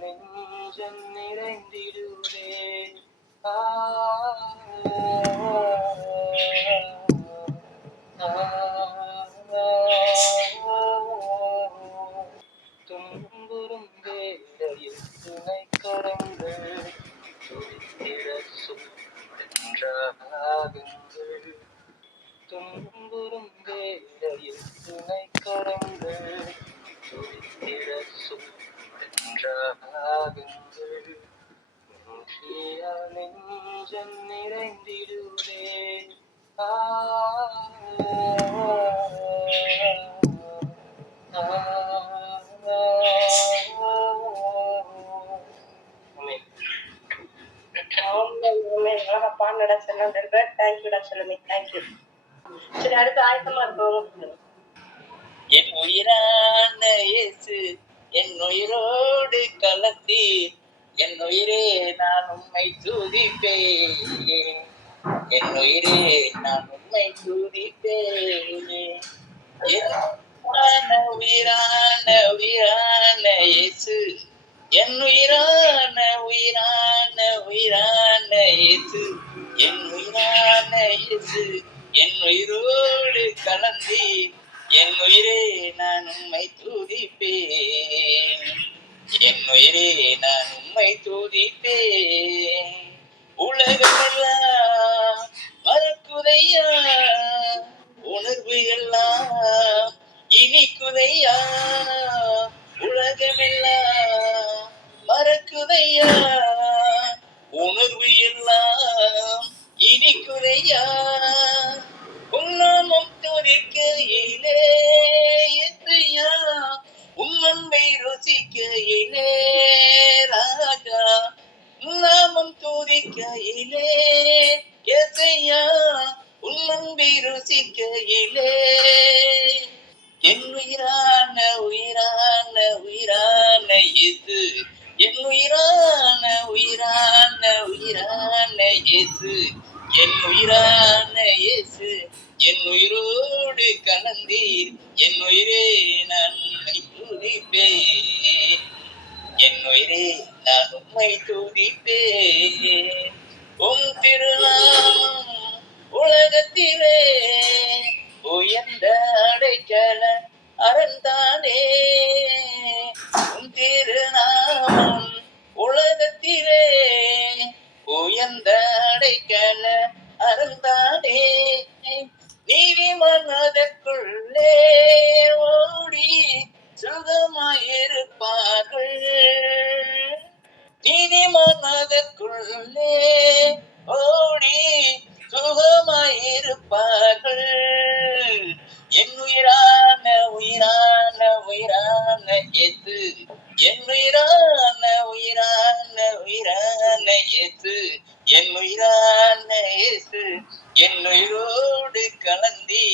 நெஞ்சம் நிறைந்திடுதே துன்புறும் வேளையில் துணை கரங்கள் துடித்திட சொல்கின்றாகுங்கள். துன்புறும் வேளையில் துணை கரங்கள் துடித்திட சொல்கின்றாகுங்கள். நெஞ்சம் நிறைந்திடுதே பாடடா செல்லம். தேங்க்யூடா செல்லமே, தேங்க்யூ. சரி, அடுத்து ஆயத்தமா இருக்கவங்க. என் உயிரான இயேசு என் உயிரோடு கலத்தி என் உயிரே நான் உம்மை துதிப்பேன். என் உயிரே நான் உம்மை துதிப்பேன். என் உயிரான உயிரான இயேசு என் உயிரான உயிரான உயிரான இயேசு என் உயிரான இயேசு என் உயிரோடு கலந்தி என் உயிரே நான் உம்மை துதிப்பேன். என் உயிரே நான் உம்மை துதிப்பேன். உலகமெல்லாம் மறக்குதையா, உணர்வு எல்லாம் இனிக்குதையா. உலகமெல்லாம் மறக்குதையா, உணர்வு எல்லாம் இனிக்குதையா. உன்னாமம் துதிக்கையிலே எத்தையா, உன்னன்பை ருசிக்கையிலே ராஜா. உன்னாமம் துதிக்கையிலே எத்தையா, உன்னன்பை ருசிக்கையிலே. என் உயிரான உயிரான உயிரான இயேசு என் உயிரான உயிரான உயிரான இயேசு என் உயிரான இயேசு என் உயிரோடு கலந்தீர். என் உயிரே நான் உம்மை துதிப்பேன். என் உயிரே நான் உம்மை துதிப்பேன். உம் திருநாமம் உலகத்திலே உயர்ந்த அடைக்கல அறந்தானே. உம் திருநாமம் உலகத்திலே உயர்ந்த அடைக்கல அறந்தானே. நீதிமான் அதற்குள்ளே ஓடி சுகமாயிருப்பார்கள். நீதிமான் அதற்குள்ளே ஓடி சுகமாயிருப்பார்கள். என் உயிரான உயிரான உயிரான இயேசு என் உயிரான உயிரான உயிரான இயேசு என் உயிரான இயேசு என் உயிரோடு கலந்தி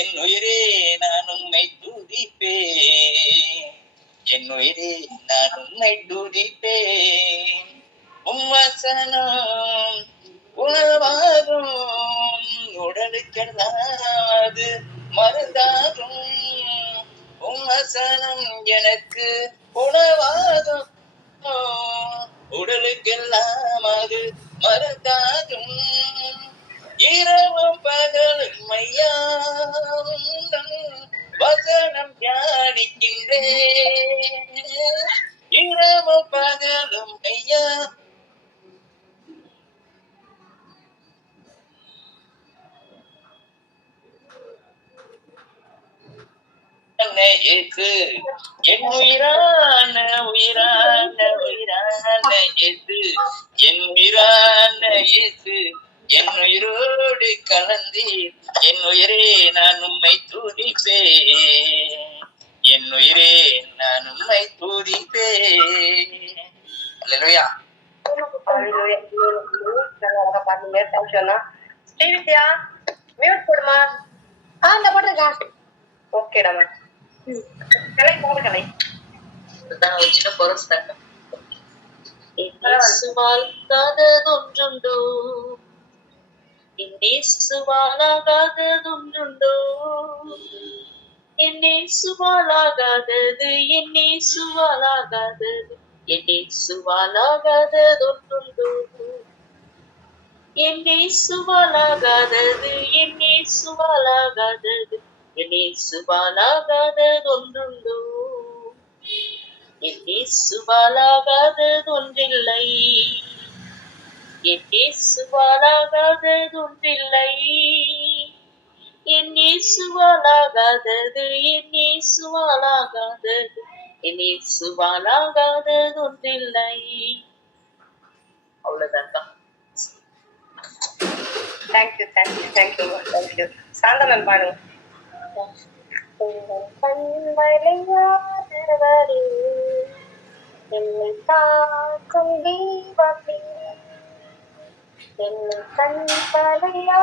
என் உயிரே நான் உம்மை துதிப்பேன். என் உயிரே நான் உம்மை துதிப்பேன். உம் வசனம் உணவாகும், உடலுக்கெல்லாம் அது மருந்தாகும். உம் வசனம் எனக்கு உணவாகும், உடலுக்கெல்லாம் அது மருந்தாகும். இரவும் பகலும் ஐயா வசனம் தியானிக்கின்றேன். இரவும் பகலும் ஐயா இயேசு என் உயிரான உயிரான உயிரான இயேசு என் உயிரான இயேசு என் உயிரோடு கலந்தீர். என் உயிரே நான் உம்மை துதிப்பேன். என் உயிரே நான் உம்மை துதிப்பேன். அல்லேலூயா. ஸ்ரீவித்யா மியூட் போடுமா? இந்த போட்டுருக்கா. ஓகேடா மேம். கலை போடு கலை. இதுதான் ஒரு சின்ன பொருள் தாங்க. இயேசுவாலாகாததொன்றுண்டோ, இயேசுவாலாகாததொன்றுண்டோ. என்னே சுவாலாகாதது, என்னே சுவாலாகாதது, என்னே சுவாலாகாததொன்றுண்டோ. என்னே சுவாலாகாதது, என்னே சுவாலாகாதது, என்னே சுவாலாகாததொன்றுண்டோ. என்னே சுவாலாகாததொன்றில்லை, என்னே சுவாலாகாததொன்றில்லை. என்னே சுவாலாகாதது, என்னே சுவாலாகாதது, என்னே சுவாலாகாததொன்றில்லை. அவ்வளவுதான்க்கா. Thank you thank you thank you thank you. Shantha ma'am பாடுங்க. கண்மலையாதவரே என்னை காக்கும் தீபமே, என்னை கண்மலையாதவரே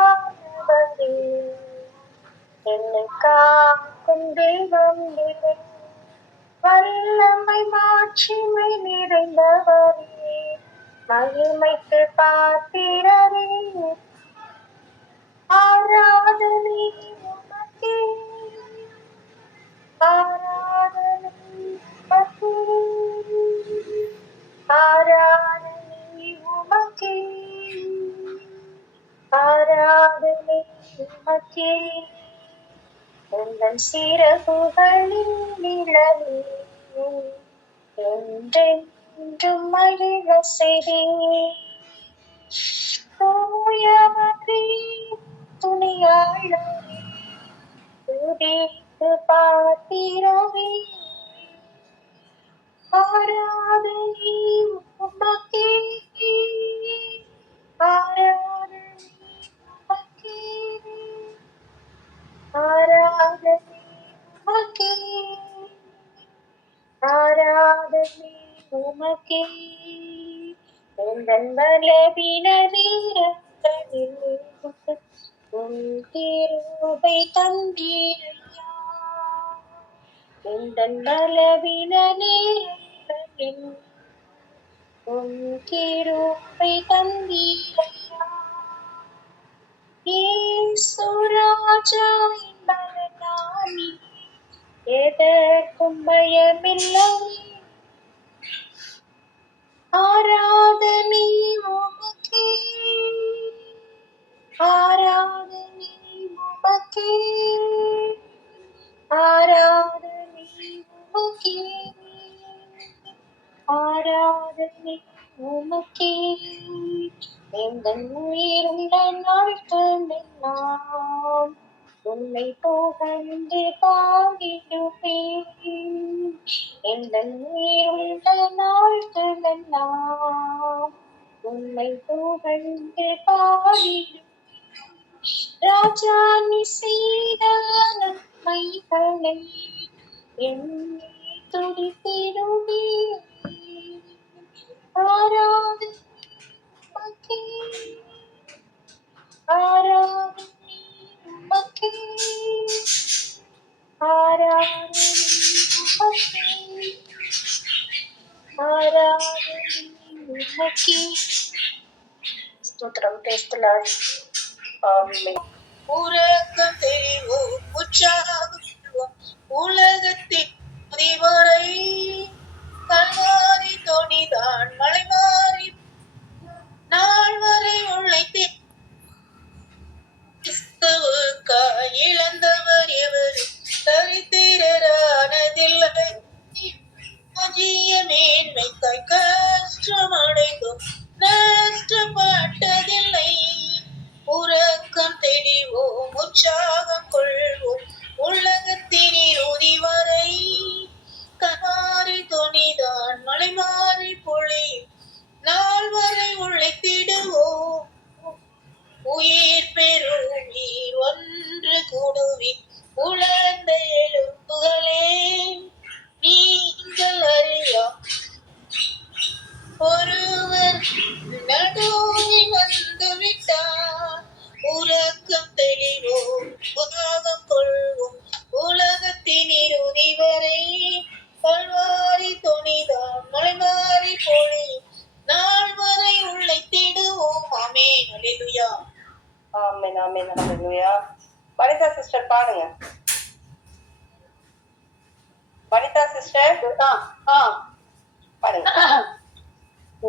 என்னை காக்கும் தெய்வமே, வல்லமை மாட்சிமை நிறைந்தவரே, மகிமைக்கு பாத்திரரே, ஆராதனை உமக்கே, ஆராதனை உமக்கே, ஆராதனை உமக்கே, ஆராதனை உமக்கே. உந்தன் சிறகுகளின் நிழலே என்றென்றும் மகிழ செய்தேன். தூயவரே துணையாளரே, துதிக்கு பாத்திரரே, ஆராதனை உமக்கே, ஆராதனை உமக்கே, ஆராதனை உமக்கே, ஆராதனை உமக்கே. உந்தன் பலவீன நேரங்களில் உன் கிருபை தந்தீரையா, உந்தன் பலவீன நேரங்களில் உன் கிருபை தந்தீரையா. இயேசு ராஜா என் பலனானி, எதற்கும் பயமில்லை. ஆராதனை உமக்கே, ஆராதனை உமக்கே, ஆராதனை உமக்கே, ஆராதனை உமக்கே. எங்கள் உயிருள்ள நாட்களெல்லாம் உன்னை புகழ்ந்து பாடிடுவேன். எங்கள் உயிருள்ள நாட்களெல்லாம் உன்னை புகழ்ந்து பாடிடுவேன். ராஜா நீ செய்த நன்மைகளை எண்ணி துதித்திடுவேன். ஆராதனை உமக்கே, ஆராதனை உமக்கே, ஆராதனை உமக்கே, ஆராதனை உமக்கே. ஸ்தோத்திரம். praise the Lord. ஆமென். உறக்கம் தெரிவோம், உற்சாகம் உலகத்தின் முடிவரை, கல்வாரி தொனிதான் மலை மாறி நாள் வரை உழைத்து கிறிஸ்துவுக்காய் இழந்தவர் எவரும் சரித்திரரானதில்லை. அஜிய மேன்மைக்காய் கஷ்டமடைந்தும் நஷ்டப்பட்டதில்லை. உறக்கம் தெளிவோம், உற்சாகம் கொள்வோம் உலகத்தின் இறுதி வரை, கல்வாரி தொனிதான் மலை மாறி பொழியும் நாள் வரை உழைத்திடுவோம். உயிர் பெறுவீர் ஒன்று கூடுவீர் உலர்ந்த எலும்புகளே, நீங்கள் அறியா ஒருவர் நடுவில் வந்து விட்டார். உறக்கம் தெளிவோம், உதாகம் கொள்வோம் உலகத்தின் இறுதி வரை, கல்வாரி தொனிதான் மலை மாறி பொழியும் நாள் வரை உழைத்திடுவோம். ஆமென். அல்லேலூயா. ஆமென் ஆமென் அல்லேலூயா. வனிதா சிஸ்டர் பாடுங்க. வனிதா சிஸ்டர் பாருங்க.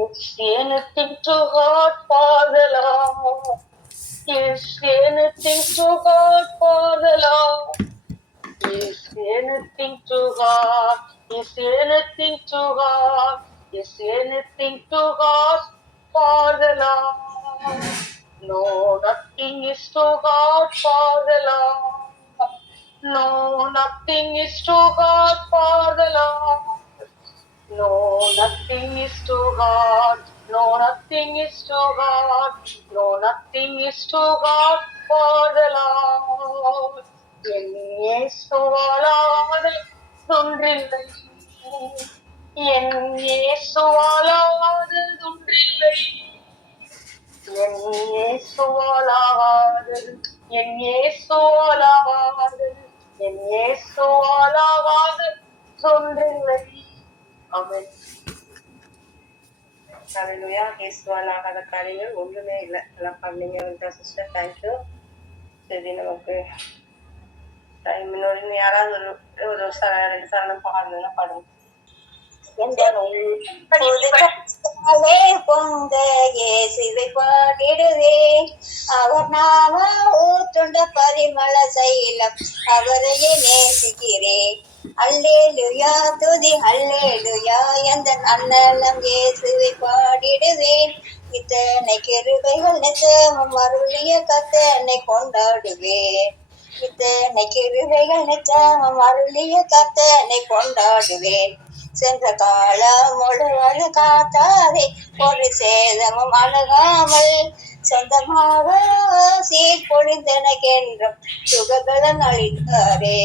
It's anything too hard for the Lord. Is anything too hard for the Lord? Is anything too hard? Is anything too hard? Is anything too hard for the Lord? No, nothing is too hard for the Lord. No, nothing is too hard for the Lord. No, nothing is too hard. No, nothing is too hard. No, nothing is too hard for the Lord. என் இயேசுவாலாவது ஒன்றில்லை. என் இயேசுவாலாவது ஒன்றில்லை. என் இயேசுவாலாவது என் இயேசுவாலாவது என் இயேசுவாலாவது ஒன்றில்லை. ஆமென். ஹalleluya. இயேசுவால் ஆகாத காரியங்கள் ஒன்றுமே இல்லை. எல்லாம் பண்ணீங்க sister. Thank you. சரி, நமக்கு time இன்னொரு யாராவது ஒரு ரெண்டு சரணம் பாடுங்கன்னா பாடுங்க. பொங்க இயேசுவை பாடிடுவே, அவர் நாம ஊற்றுண்ட பரிமள தைலம், அவரையே நேசிக்கிறேன். அல்லேலுயா துதி அல்லேலுயா, எந்த அண்ணலம் இயேசுவை பாடிடுவேன். இத்தனை கிருபைகள் நித்தமும் அருளிய கர்த்தனை கொண்டாடுவேன். இத்தனை கிருபைகள் நித்தமும் அருளிய கர்த்தனை கொண்டாடுவேன். சென்ற காலம் முழுவது காத்தாதே, ஒரு சேதமும் அணுகாமல் சொந்தமாக சீர் பொழிந்தனக்கென்றும் சுகபலன் அளித்தாரே.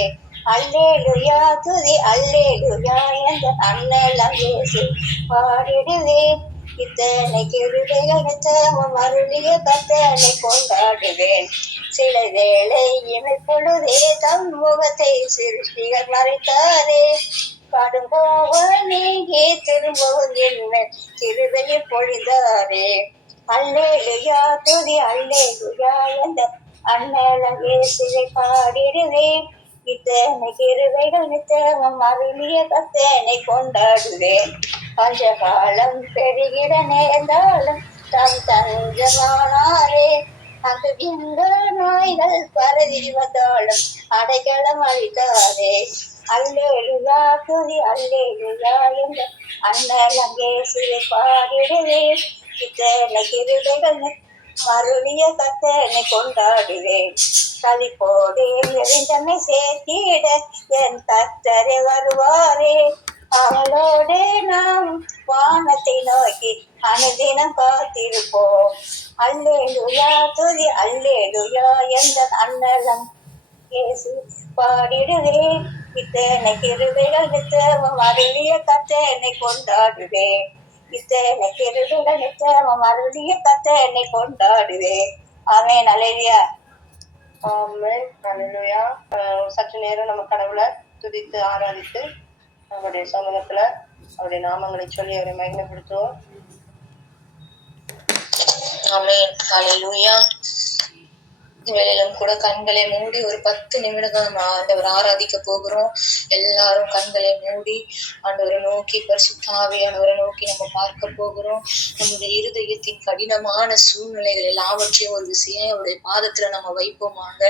அல்லேலுயா துதி அல்லேலுயா, என்ற அண்ணலம் இயேசு பாடிடுவேன். இத்தனை கிருபைகள் நித்தமும் அருளிய கர்த்தனை கொண்டாடுவேன். சில வேளை இமைப்பொழுதே தம் முகத்தை சிருஷ்டிகள் மறைத்தாரே. கடுங்கோவ நீங்கி திரும்பவும் என்ன கிருபையை பொழிந்தாரே. அல்லேலுயா துதி அல்லேலுயா, என்ற அண்ணலம் இயேசுவை பாடிடுவேன். இத்தனை கிருபைகள் நித்தமும் அருளிய கர்த்தனை கொண்டாடுவேன். பஞ்சகாலம் பெருகிட நேர்ந்தாலும் தம் தஞ்சமானாரே. அங்கு இந்த நோய்கள் பரவி வந்தாலும் அடைக்கலம் அளித்தாரே. அல்லேலுயா துதி அல்லேலுயா, என்ற அண்ணலம் இயேசுவை பாடிடுவேன். இத்தனை கிருபைகள் அருளிய கர்த்தனை கொண்டாடுவேன். களிப்போடே நெருஞ்சமை சேர்த்திட என் கர்த்தரே வருவாரே. அவளோடு நாம் வானத்தை நோக்கி அனுதினம் காத்திருப்போம். அல்லேலுயா துதி அல்லேலுயா, என்ற அண்ணலம் இயேசு பாடிடுவேன். இத்தனை கிருபைகள் நித்தமும் அருளிய கர்த்தனை கொண்டாடுவேன். இத்தனை கிருபைகள் நித்தமும் அருளிய கர்த்தனை கொண்டாடுவேன். ஆமென். அல்லேலூயா. ஆமென். ஹalleluya. சற்று நேரம் நம்ம கடவுளை துதித்து ஆராதித்து அவருடைய சமூகத்துல அவருடைய நாமங்களை சொல்லி அவரை மகிமைப்படுத்துவோம். ஆமென். அல்லேலூயா. வேலையிலும் கூட கண்களை மூடி ஒரு 10 நிமிடங்கள் நம்ம ஆண்டவர் ஆராதிக்க போகிறோம். எல்லாரும் கண்களை மூடி ஆண்டவரை நோக்கி, பரிசுத்த ஆவியானவரை நோக்கி நம்ம பார்க்க போகிறோம். நம்முடைய இருதயத்தின் கடினமான சூழ்நிலைகள் எல்லாவற்றையும் ஒரு விஷயம் அவருடைய பாதத்துல நம்ம வைப்போமாங்க.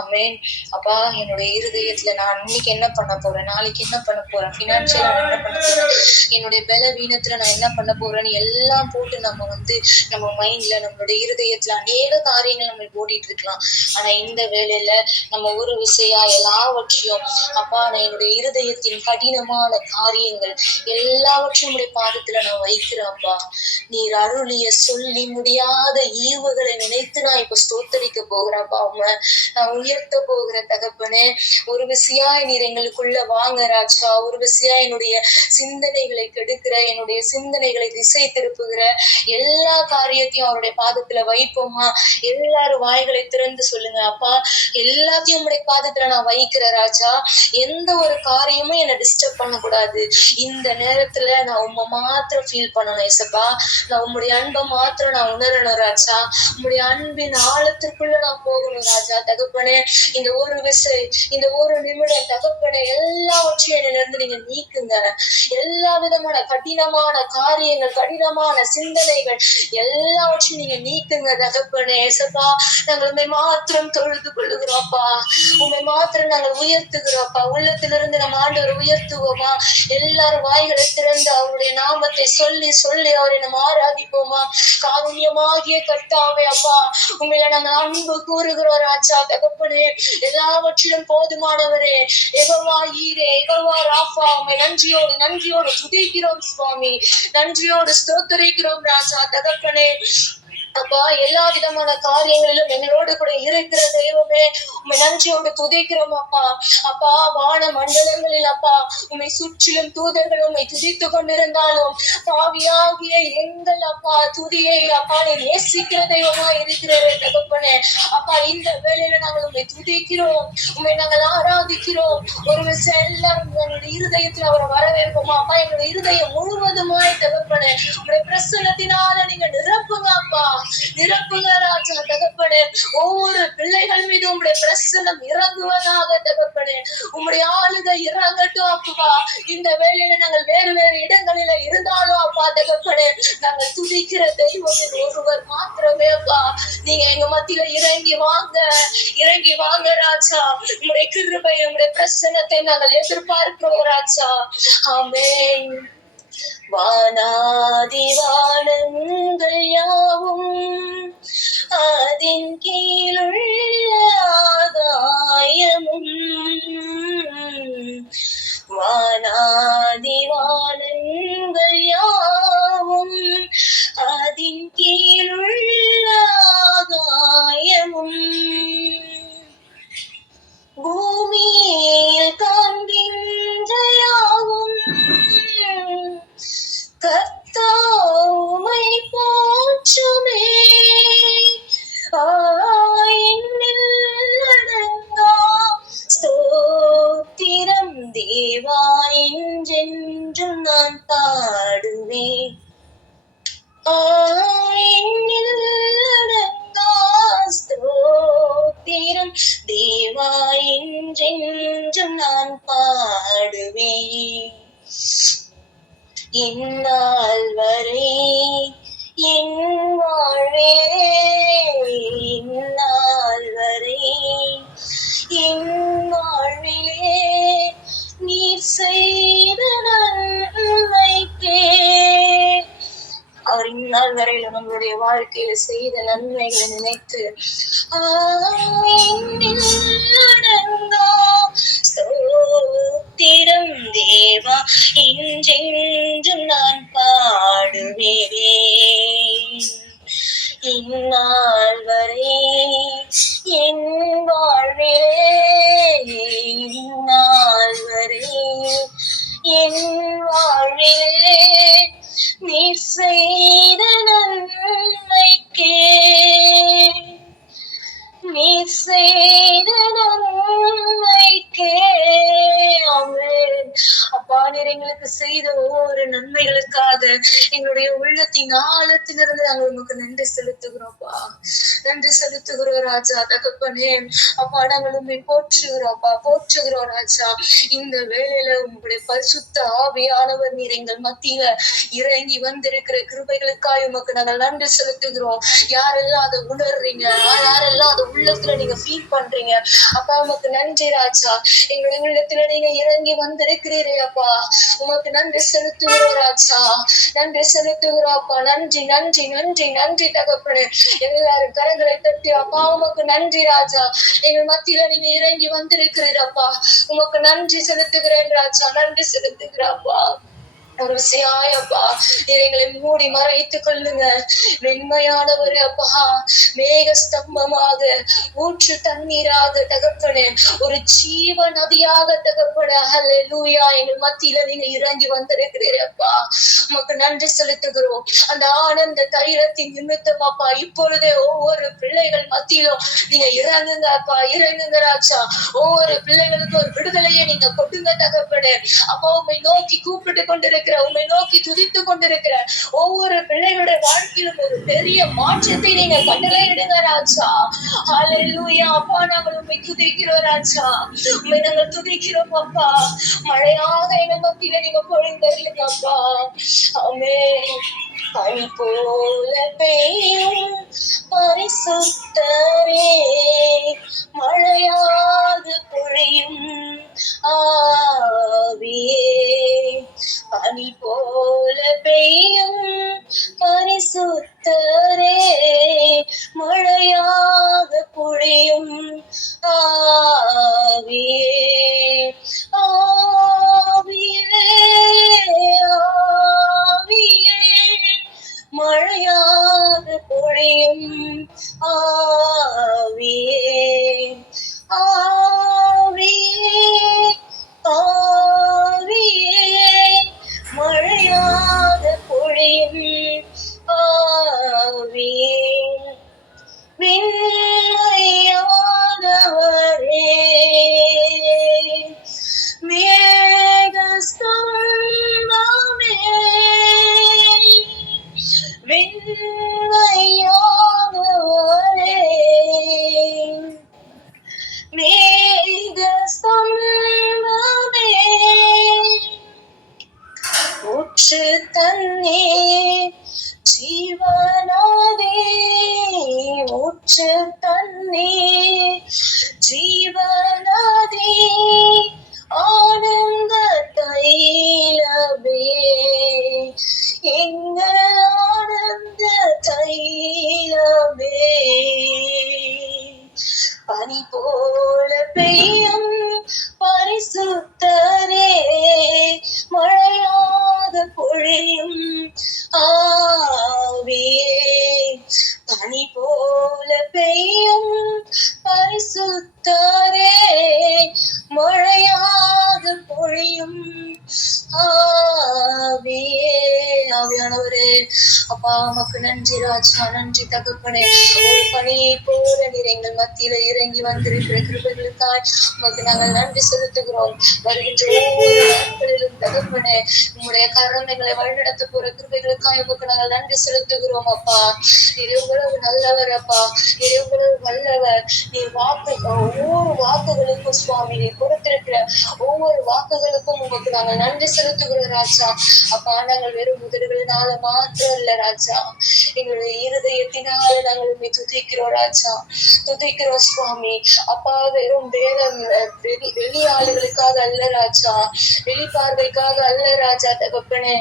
ஆமென். அப்பா, என்னுடைய இருதயத்துல நான் இன்னைக்கு என்ன பண்ண போறேன், நாளைக்கு என்ன பண்ண போறேன், பினான்சியலா என்ன பண்ண போறேன், என்னுடைய பலவீனத்துல நான் என்ன பண்ண போறேன்னு எல்லாம் போட்டு நம்ம மைண்ட்ல நம்மளுடைய இருதயத்துல அநேக காரியங்கள் நம்ம போட்டிட்டு இருக்கலாம். ஆனா இந்த வேளையில நம்ம ஒரு விஷயம் எல்லாவற்றையும் அப்பா, நான் என்னுடைய இருதயத்தின் கடினமான காரியங்கள் எல்லாவற்றையும் உடைய பாதத்துல நான் வைக்கிறேன்ப்பா. நீர் அருளிய சொல்லி முடியாத ஈவுகளை நினைத்து நான் இப்ப ஸ்தோத்தரிக்க போகிறேன்ப்பா. நான் உயர்த்த போகிற தகப்பனே, ஒரு விஷயம் நீர் எங்களுக்குள்ள வாங்க ராஜா. ஒரு விஷயம் என்னுடைய சிந்தனைகளை கெடுக்கிற, என்னுடைய சிந்தனைகளை திசை திருப்புகிற எல்லா காரியத்தையும் அவருடைய பாதத்துல வைப்போமா. எல்லாரும் வாய்களை திறந்து சொல்லுங்க. அப்பா, எல்லாத்தையும் உம்முடைய பாதத்துல நான் வைக்கிறேன் ராஜா. எந்த ஒரு காரியமும் என்னை டிஸ்டர்ப் பண்ணக்கூடாது. இந்த நேரத்துல நான் உம்மை மாத்திரம் ஃபீல் பண்ணணும் ஏசப்பா. நான் உம்முடைய அன்பை மாத்திரம் நான் உணரணும் ராஜா. உம்முடைய அன்பின் ஆழத்திற்குள்ள நான் போகணும் ராஜா. தகப்பனே, இந்த ஒரு விசை, இந்த ஒரு நிமிடம் தகப்பனே, எல்லாவற்றையும் என்னிலிருந்து நீங்க நீக்குங்க. எல்லா விதமான கடினமான காரியங்கள், கடினமான சிந்தனைகள் எல்லாவற்றையும் நீங்க நீக்குங்க தகப்பனே. ஏசப்பா, நாங்கள் உண்மை மாத்திரம் தொழுது கொள்ளுகிறோம்ப்பா. உண்மை மாத்திரம் நாங்கள் உயர்த்துகிறோம்ப்பா. உள்ளத்திலிருந்து நம்ம ஆண்டவர் உயர்த்துவோமா? எல்லாரும் வாய்களை திறந்து அவருடைய நாமத்தை சொல்லி சொல்லி அவரை நம்ம ஆராதிப்போமா? காருண்யமாகிய கர்த்தாவே அப்பா, உண்மையில நாங்கள் அன்பு கூறுகிறோம் ராஜா. தகப்பனே, எல்லாவற்றிலும் போதுமானவரே, யெகோவா ஈரே, யெகோவா ராஃபா, உம்மை நன்றியோடு நன்றியோடு துதிக்கிறோம் சுவாமி. நன்றியோடு ஸ்தோத்திரிக்கிறோம் ராஜா. தகப்பனே அப்பா, எல்லா விதமான காரியங்களிலும் எங்களோடு கூட இருக்கிற தெய்வமே, உண்மை நன்றியோடு துதிக்கிறோம் அப்பா. அப்பா, வான மண்டலங்களில் அப்பா உண்மை சுற்றிலும் தூதர்கள் உண்மை துதித்து கொண்டிருந்தாலும் பாவியாகிய எங்கள் அப்பா துதியை அப்பா நீ நேசிக்கிற தெய்வமா இருக்கிறது தகப்பனே. அப்பா, இந்த வேளையில நாங்கள் உண்மை துதிக்கிறோம், உண்மை நாங்கள் ஆராதிக்கிறோம். ஒரு விஷயம் எல்லாரும் எங்களுடைய இருதயத்தில் அவரை வரவேற்போமா? அப்பா, எங்களுடைய இருதயம் முழுவதுமாய் தகப்பனே உங்களுடைய பிரசன்னத்தினால நீங்க நிரப்புங்க அப்பா, நிரப்புங்க ராஜா. தகப்பனே, ஒவ்வொரு பிள்ளைகள் மீது உங்களுடைய பிரசன்னம் இறங்குவதாக தகப்பனே. உங்களுடைய ஆளுகை இறங்கட்டும் அப்பா. இந்த வேளையில நாங்கள் வேறு வேறு இடங்களில இருந்தாலும் அப்பா தகப்பனே, நாங்கள் துதிக்கிற தெய்வம் ஒருவர் மாத்திரமே அப்பா. நீங்க எங்க மத்தியில இறங்கி வாங்க, இறங்கி வாங்க ராஜா. உங்களுடைய கிருபை, உங்களுடைய பிரசன்னத்தை நாங்கள் எதிர்பார்க்கிறோம் ராஜா. ஆமென். வானாதி வானங்கள் யாவும் அதின் கீழுள்ள ஆகாயமும், வானாதி வானங்கள் யாவும் அதின் கீழுள்ள ஆகாயமும், பூமியில் காண்கின்ற யாவும் கர்த்தாவை போற்றுமே. அடங்கா ஸ்தோத்திரம் தேவா என்றென்றும் நான் பாடுவேன். அடங்கா ஸ்தோத்திரம் தேவா என்றென்றும் நான் பாடுவேன். இந்நாள் வரை என் வாழ்வே, இந்நாள் வரை என் வாழ்விலே நீர் செய்த நன்மைக்கே. அவர் இந்நாள் வரையில நம்மளுடைய வாழ்க்கையில செய்த நன்மைகளை நினைத்து அடங்கா ஸ்தோத்திரம் தேவா என்றென்றும் நான் பாடுவேன். இந்நாள் வரை என் வாழ்விலே, இந்நாள் வரை என் வாழ்விலே நீர் செய்த நன்மைக்கே, நீர் செய்த நன்மைக்கே. ஆமென். அப்பா, நீர் எங்களுக்கு செய்த ஒவ்வொரு நன்மைகளுக்காக எங்களுடைய உள்ளத்தின் ஆழத்திலிருந்து நாங்கள் உங்களுக்கு நன்றி செலுத்துகிறோம்ப்பா, நன்றி செலுத்துகிறோம் ராஜா. தகப்பனே அப்பா, நாங்கள் உண்மை போற்றுகிறோம்ப்பா, போற்றுகிறோம் ராஜா. இந்த வேளையில உங்களுடைய பரிசுத்த ஆவியானவர் நீர் எங்கள் மத்தியில இறங்கி வந்திருக்கிற கிருபைகளுக்காக உமக்கு நாங்கள் நன்றி செலுத்துகிறோம். யாரெல்லாம் அதை உணர்றீங்க, யாரெல்லாம் அதை உள்ளத்துல நீங்க ஃபீல் பண்றீங்க அப்பா, உமக்கு நன்றி ராஜா. எங்களுடைய உள்ளத்துல நீங்க இறங்கி வந்திருக்கிறீரே அப்பா, உமக்கு நன்றி செலுத்துகிறோம் ராஜா, நன்றி செலுத்துகிறோம் அப்பா. நன்றி நன்றி நன்றி நன்றி தகப்பனே. எல்லாரும் கரங்களை தட்டி அப்பா உமக்கு நன்றி ராஜா. எங்கள் மத்தியில நீங்க இறங்கி வந்திருக்கிறீரப்பா, உமக்கு நன்றி செலுத்துகிறேன் ராஜா, நன்றி செலுத்துகிறப்பா. ஒரு விசையாயப்பா எங்களை மூடி மறைத்துக் கொள்ளுங்க. வெண்மையானவர் அப்பா, மேக ஸ்தம்பமாக, ஊற்று தண்ணீராக தகப்பனே, ஒரு ஜீவ நதியாக தகப்பனே. ஹல்லேலூயா. எங்கள் மத்தியில நீங்க இறங்கி வந்திருக்கிறீரப்பா, உமக்கு நன்றி செலுத்துகிறோம். அந்த ஆனந்த தைலத்தின் நிமித்தம் அப்பா இப்பொழுதே ஒவ்வொரு பிள்ளைகள் மத்தியிலும் நீங்க இறங்குங்க அப்பா, இறங்குங்க ராஜா. ஒவ்வொரு பிள்ளைகளுக்கும் ஒரு விடுதலையை நீங்க கொடுங்க தகப்பனே. அப்பா உண்மை நோக்கி கூப்பிட்டு கொண்டிருக்கிற, உண்மை நோக்கி துதித்து கொண்டிருக்கிற ஒவ்வொரு பிள்ளைகளுடைய வாழ்க்கையிலும் ஒரு பெரிய மாற்றத்தை நீங்க கட்டளையிடுங்க ராஜா. ஹல்லேலூயா. அப்பா நாங்கள் உண்மை துதிக்கிறோம் ராஜா, உண்மை நாங்கள் துதிக்கிறோம் அப்பா. மழையாக எங்க மத்தியில நீங்க பொழிந்தருளுங்க அப்பா. ஆமென். பனி போல பெய்யும் பரிசுத்தரே, மழையாக பொழியும் ஆவியே. பனி போல பெய்யும் பரிசுத்தரே, மழையாக பொழியும் ஆவியே. ஆவியே, ஆவியே, மழையாக பொழியும் ஆவியே. ஆவியே, ஆவியே, மழையாக பொழியும் ஆவியே. விண்மையானவரே, மேக ஸ்தம்பமே, விண்மையானவரே, மேக ஸ்தம்பமே, ஊற்று தண்ணீர் ஜீவனாதே, ஊற்று தண்ணீர் ஜீவனாதே, ஆனந்த தைலமே, எங்க ஆனந்த தைலமே. பனி போல பெய்யும் பரிசுத்தரே, மழையாக பொழியும் ஆவியே. பனி போல பெய்யும் பரிசுத்தரே, மழையாக பொழியும் ஆவியே. ஆவியானவரே அப்பா உமக்கு நன்றி ராஜா, நன்றி தகப்பனே. ஒரு பனியை போல நீர் எங்கள் மத்தியில இறங்கி வந்திருக்கிற கிருபைகளுக்காய் உமக்கு நாங்கள் நன்றி செலுத்துகிறோம். வருகின்ற ஒவ்வொரு நாட்களிலும் தகப்பனே உங்களுடைய கரம் எங்களை வழிநடத்த போற கிருபைகளுக்காய் உமக்கு நாங்கள் நன்றி செலுத்துகிறோம் அப்பா. நீர் எவ்வளவு நல்லவர் அப்பா, நீர் எவ்வளவு வல்லவர். நீர் வாக்கு, ஒவ்வொரு வாக்குகளுக்கும் சுவாமி நீர் கொடுத்திருக்கிற ஒவ்வொரு வாக்குகளுக்கும் உமக்கு நாங்கள் நன்றி செலுத்துகிறோம் ராஜா. அப்பா நாங்கள் வெறும் முதல்களினால மாத்திரம் இல்ல ராஜா, எங்களுடைய இருதயத்தினால நாங்கள் உண்மை துதிக்கிறோம் ராஜா, துதிக்கிறோம் சுவாமி. அப்பா வெறும் வெளியாளுகளுக்காக அல்ல ராஜா, வெளிப்பார்வைக்காக அல்ல ராஜா தகப்பனே.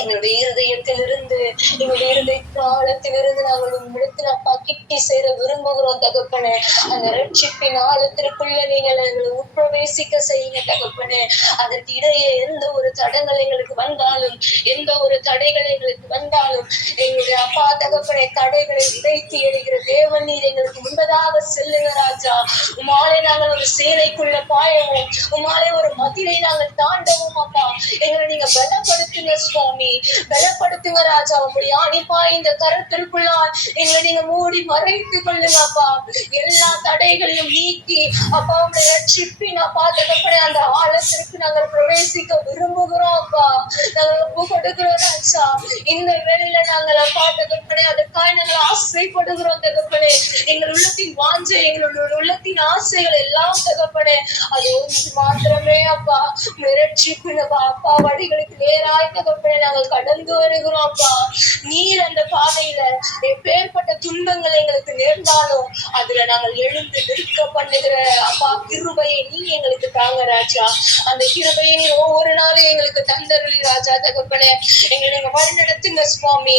எங்களுடைய இருதயத்திலிருந்து, எங்களுடைய இருதய ஆழத்திலிருந்து நாங்கள் உங்களிடத்தில் அப்பா கிட்டி சேர விரும்புகிறோம் தகப்பனே. அந்த ரட்சிப்பின் ஆழத்திற்குள்ள நீங்கள் எங்களை உட்பிரவேசிக்க செய்யுங்க தகப்பனே. அதற்கு இடையே எந்த ஒரு தடங்கள் எங்களுக்கு வந்தாலும், எந்த ஒரு தடைகள் எங்களுக்கு வந்தாலும், எங்களுடைய அப்பா தகப்பனே தடைகளை உடைத்து எறிகிற தேவன் நீர் எங்களுக்கு முன்பதாக செல்லுங்க ராஜா. உமாலே நாங்கள் ஒரு சேனைக்குள்ள பாயவும், உமாலே ஒரு மதிலை நாங்கள் தாண்டவும் அப்பா எங்களை நீங்க பலப்படுத்துங்க சுவாமி, பலப்படுத்துங்க ராஜா. உங்களுடைய அனுப்பா இந்த கருத்திற்குள்ளால் எங்களை நீங்க மூடி மறைத்து கொள்ளுங்க அப்பா. எல்லா தடைகளையும் நீக்கி அப்பா உங்களுடைய ரட்சிப்பின் அப்பா தகப்பனே அந்த ஆழத்திற்கு நாங்கள் பிரவேசிக்க விரும்புகிறோம் அப்பா. நாங்கள் ஒப்பு கொடுக்கிறோம் ராஜா. இந்த வேளையில நாங்கள் அப்பா தகப்பனே அதற்காக நாங்கள் ஆசைப்படுகிறோம் தகப்பனே. எங்கள் உள்ளத்தின் வாஞ்சை, எங்களுடைய உள்ளத்தின் ஆசைகள் எல்லாம் தகப்பனே அது ஒன்று மாத்திரமே அப்பா, ரட்சிப்பின் அப்பா வழிகளுக்கு நேராய் தகப்பனே நாங்கள் கடந்து வருகிறோம் அப்பா. நீர் அந்த பாதையில எப்பேற்பட்ட துன்பங்கள் எங்களுக்கு நேர்ந்தாலும் அதுல நாங்கள் எழுந்து நிற்க பண்ணுகிற அப்பா கிருபையை நீ எங்களுக்கு தாங்க ராஜா. அந்த கிருபையை நீ ஒவ்வொரு நாளும் எங்களுக்கு தந்தருளி ராஜா தகப்பனே. எங்களை நீங்க வழிநடத்துங்க சுவாமி.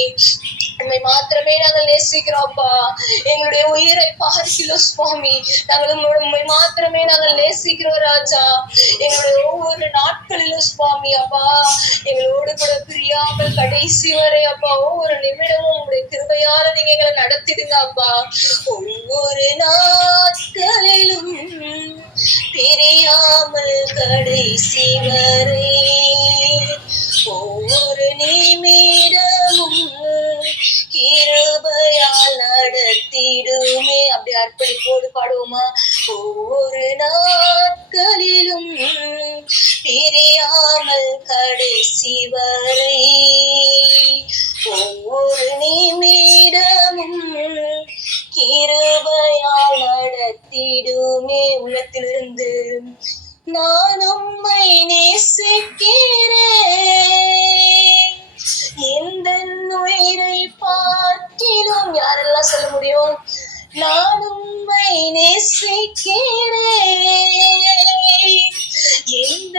உண்மை மாத்திரமே நாங்கள் நேசிக்கிறோம் அப்பா. எங்களுடைய உயிரை பார்க்கிறோம் சுவாமி. நாங்கள் உண்மை மாத்திரமே நாங்கள் நேசிக்கிறோம் ராஜா. எங்களுடைய ஒவ்வொரு நாட்களிலும் சுவாமி அப்பா எங்களோடு கூட பிரியாமல் கடைசி வரை அப்பா ஒவ்வொரு நிமிடமும் உங்களுடைய கிருபையால நீங்க எங்களை நடத்திடுங்க அப்பா. ஒவ்வொரு நாட்களிலும் பிரியாமல் கடைசி வரை ஒவ்வொரு நிமிடமும் கிருபையால் நடத்திடுமே. அப்படி அர்ப்பணிப்போடு பாடுவோமா? ஒவ்வொரு நாட்களிலும் பிரியாமல் கடைசி வரை ஒவ்வொரு நிமிடமும் கிருபையால் நடத்திடுமே. உள்ளத்திலிருந்து நான் உம்மை நேசிக்கிறேன், எந்த உயிரை பார்க்கிலும். யாரெல்லாம் சொல்ல முடியும்? நான் உம்மை நேசிக்கிறேன், எந்த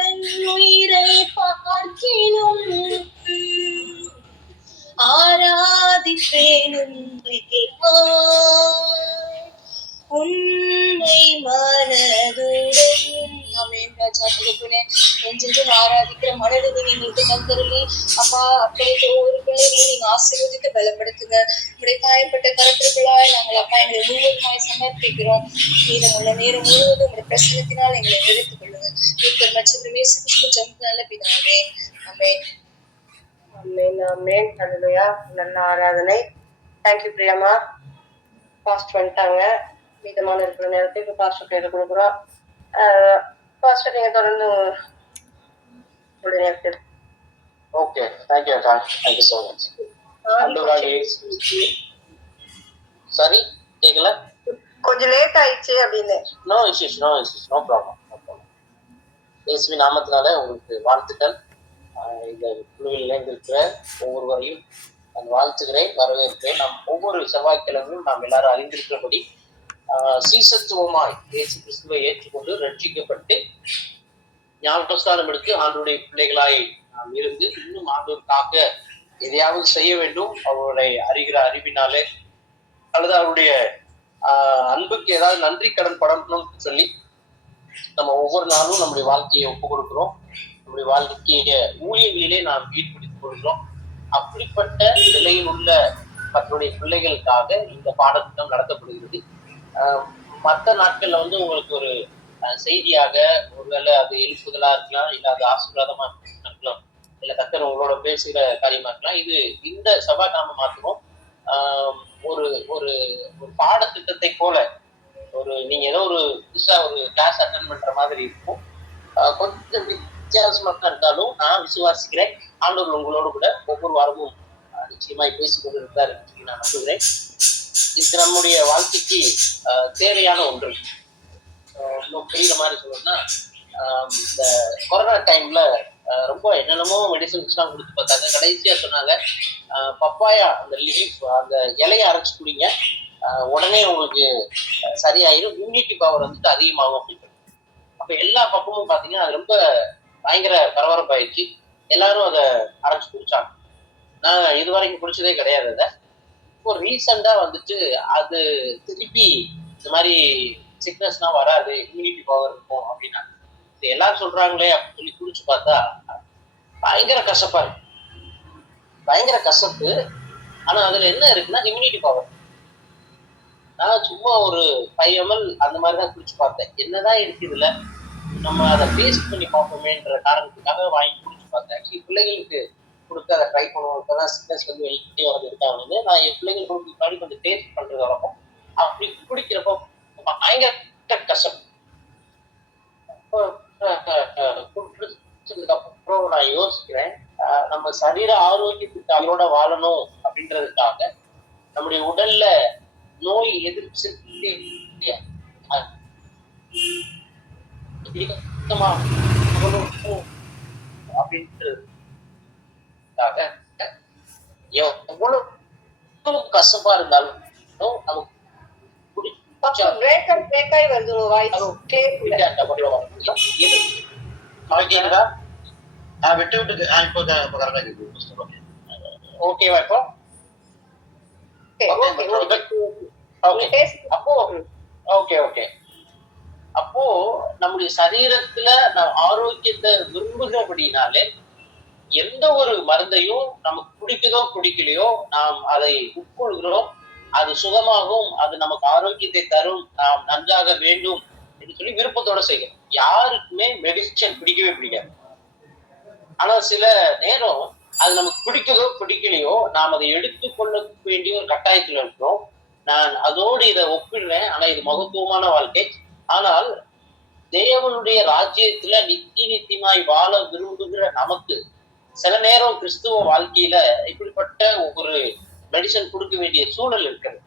உயிரை பார்க்கிலும் ஆராதிப்பேன் உன்னை மனதுடன். ஆமென் ராஜா. தகப்பனே, என்றென்றும் ஆராதிக்கிற மனதுக்கு எங்களுக்கு தந்தருளி அப்பா அப்படியே ஒவ்வொரு பிள்ளைகளையும் நீங்க ஆசீர்வதித்து பலப்படுத்துங்க. உடைய காயப்பட்ட கருத்துக்களாய் நாங்கள் அப்பா எங்களை முழுவதுமாய் சமர்ப்பிக்கிறோம். மீதமுள்ள நேரம் முழுவதும் உடைய பிரசனத்தினால் எங்களை எடுத்துக் கொள்ளுங்க. மீட்பர் மற்றும் இயேசு ஜெபம் நல்ல பிதாவே. ஆமென். ஆமென் ஆமென். ஹல்லேலூயா. நல்ல ஆராதனை. தேங்க்யூ பிரியமா. பாஸ்ட் வந்துட்டாங்க. மீதமான இருக்கிற நேரத்துக்கு பாஸ்டர் கையில கொடுக்குறோம். பாஸ்டர் நீங்க தொடர்ந்து உங்களுடைய நேரத்தில். ஓகே, தேங்க்யூ அக்கா, தேங்க்யூ ஸோ மச். சரி, கேட்கல, கொஞ்சம் லேட் ஆயிடுச்சு அப்படின்னு. No issues, no issues, no problem, no problem. இயேசுவி நாமத்தினால உங்களுக்கு வாழ்த்துக்கள். இந்த குழுவில் இணைந்திருக்கிற ஒவ்வொருவரையும் நான் வாழ்த்துகிறேன், வரவேற்கிறேன். நாம் ஒவ்வொரு செவ்வாய்க்கிழமையும் நாம் எல்லாரும் அறிந்திருக்கிறபடி சீசத்துவமாய் இயேசு கிறிஸ்துவை ஏற்றுக்கொண்டு ரட்சிக்கப்பட்டு ஞானஸ்தானம் எடுத்து ஆண்டவருடைய பிள்ளைகளாய் நாம் இருந்து இன்னும் ஆண்டவருக்காக எதையாவது செய்ய வேண்டும், அவருடைய அறிகிற அறிவினாலே அல்லது அவருடைய அன்புக்கு ஏதாவது நன்றி கடன் படணும்னு சொல்லி நம்ம ஒவ்வொரு நாளும் நம்முடைய வாழ்க்கையை ஒப்பு கொடுக்கிறோம். நம்முடைய வாழ்க்கைய ஊழியர்களிலே நாம் ஈடுபடுத்திக் கொள்கிறோம். அப்படிப்பட்ட நிலையில் உள்ள மற்றவருடைய பிள்ளைகளுக்காக இந்த பாடத்திட்டம் நடத்தப்படுகிறது. மற்ற நாட்கள்ல உங்களுக்கு ஒரு செய்தியாக ஒருவேளை அது எழுப்புதலா இருக்கலாம், இல்ல அது ஆசீர்வாதமா இருக்கலாம், இல்ல கர்த்தர் உங்களோட பேசுகிற காரியமா இருக்கலாம். இது இந்த சபா நாம மாத்துவோம். ஒரு ஒரு ஒரு பாடத்திட்டத்தை போல நீங்க ஏதோ ஒரு புதுசா ஒரு கிளாஸ் அட்டென்ட் பண்ற மாதிரி இருக்கும். கொஞ்சம் வித்தியாசமா இருந்தாலும் நான் விசுவாசிக்கிறேன், ஆண்டவர் உங்களோடு கூட ஒவ்வொரு வாரமும் நிச்சயமாய் பேசிக்கொண்டு இருக்கிறார் என்று நான் நம்புகிறேன். இது நம்முடைய வாழ்க்கைக்கு தேவையான ஒன்று. இன்னும் புரியுற மாதிரி சொல்லணும்னா, இந்த கொரோனா டைம்ல ரொம்ப என்னென்னமோ மெடிசன்ஸ் எல்லாம் கொடுத்து பார்த்தாங்க. கடைசியா சொன்னாங்க, பப்பாயா அந்த லீஃப் அந்த இலையை அரைச்சு குடிங்க, உடனே உங்களுக்கு சரியாயிரும், இம்யூனிட்டி பவர் அதிகமாகும் அப்படின்னு. அப்ப எல்லா பக்கமும் பாத்தீங்கன்னா அது ரொம்ப பயங்கர பரபரப்பாயிடுச்சு. எல்லாரும் அதை அரைச்சு குடிச்சாங்க. நான் இதுவரைக்கும் குடிச்சதே கிடையாது. அதை இப்போ ரீசெண்டா அது திருப்பி இந்த மாதிரி சிக்னஸ்லாம் வராது, இம்யூனிட்டி பவர் இருக்கும் அப்படின்னா எல்லாரும் சொல்றாங்களே அப்படின்னு சொல்லி குடிச்சு பார்த்தா பயங்கர கசப்பா இருக்கு, பயங்கர கசப்பு. ஆனா அதுல என்ன இருக்குன்னா இம்யூனிட்டி பவர். நான் சும்மா ஒரு 5 ml அந்த மாதிரிதான் குடிச்சு பார்த்தேன். என்னதான் இருக்கு இதுல, நம்ம அதை டேஸ்ட் பண்ணி பார்ப்போமேன்ற காரணத்துக்காக வாங்கி குடிச்சு பார்த்தேன். ஆக்சுவலி பிள்ளைகளுக்கு கொடுத்து அதை ட்ரை பண்ணுவோம். இப்பதான் சிக்னஸ் வெளியே வந்து இருக்காங்க. நான் என் பிள்ளைங்களுக்கு முன்னாடி கொஞ்சம் டேஸ்ட் பண்றது வரைக்கும் அப்படி குடிக்கிறப்போ பயங்கர கஷ்டம். அப்புறம் நான் யோசிக்கிறேன், நம்ம சரீர ஆரோக்கியத்துக்கு அதோட வாழணும் அப்படின்றதுக்காக நம்முடைய உடல்ல நோய் எதிர்ப்பு சக்தி அப்படின்றதுக்காக எவ்வளவு கஷ்டமா இருந்தாலும் நமக்கு ஓகேவா? இப்போ ஓகே ஓகே ஓகே ஓகே அப்போ ஓகே ஓகே அப்போ நம்முடைய சரீரத்துல நம்ம ஆரோக்கியத்தை விரும்புகிறபடினாலே எந்த ஒரு மருந்தையும் நமக்கு பிடிக்குதோ பிடிக்கலையோ நாம் அதை உட்கொள்கிறோம், அது சுகமாகும், அது நமக்கு ஆரோக்கியத்தை தரும், நாம் நன்றாக வேண்டும் என்று சொல்லி விருப்பத்தோட செய்கிறோம். யாருக்குமே மெடிசன் பிடிக்கவே பிடிக்காது. ஆனா சில நேரம் அது நமக்கு பிடிக்குதோ பிடிக்கலையோ நாம் அதை எடுத்துக்கொள்ள வேண்டிய ஒரு கட்டாயத்துல இருக்கிறோம். நான் அதோடு இதை ஒப்பிடுறேன். ஆனா இது மகத்துவமான வாழ்க்கை. ஆனால் தேவனுடைய ராஜ்யத்துல நித்தியமாய் வாழ விரும்புகிற நமக்கு சில நேரம் கிறிஸ்துவ வாழ்க்கையில இப்படிப்பட்ட ஒரு மெடிசன் கொடுக்க வேண்டிய சூழல் இருக்கிறது.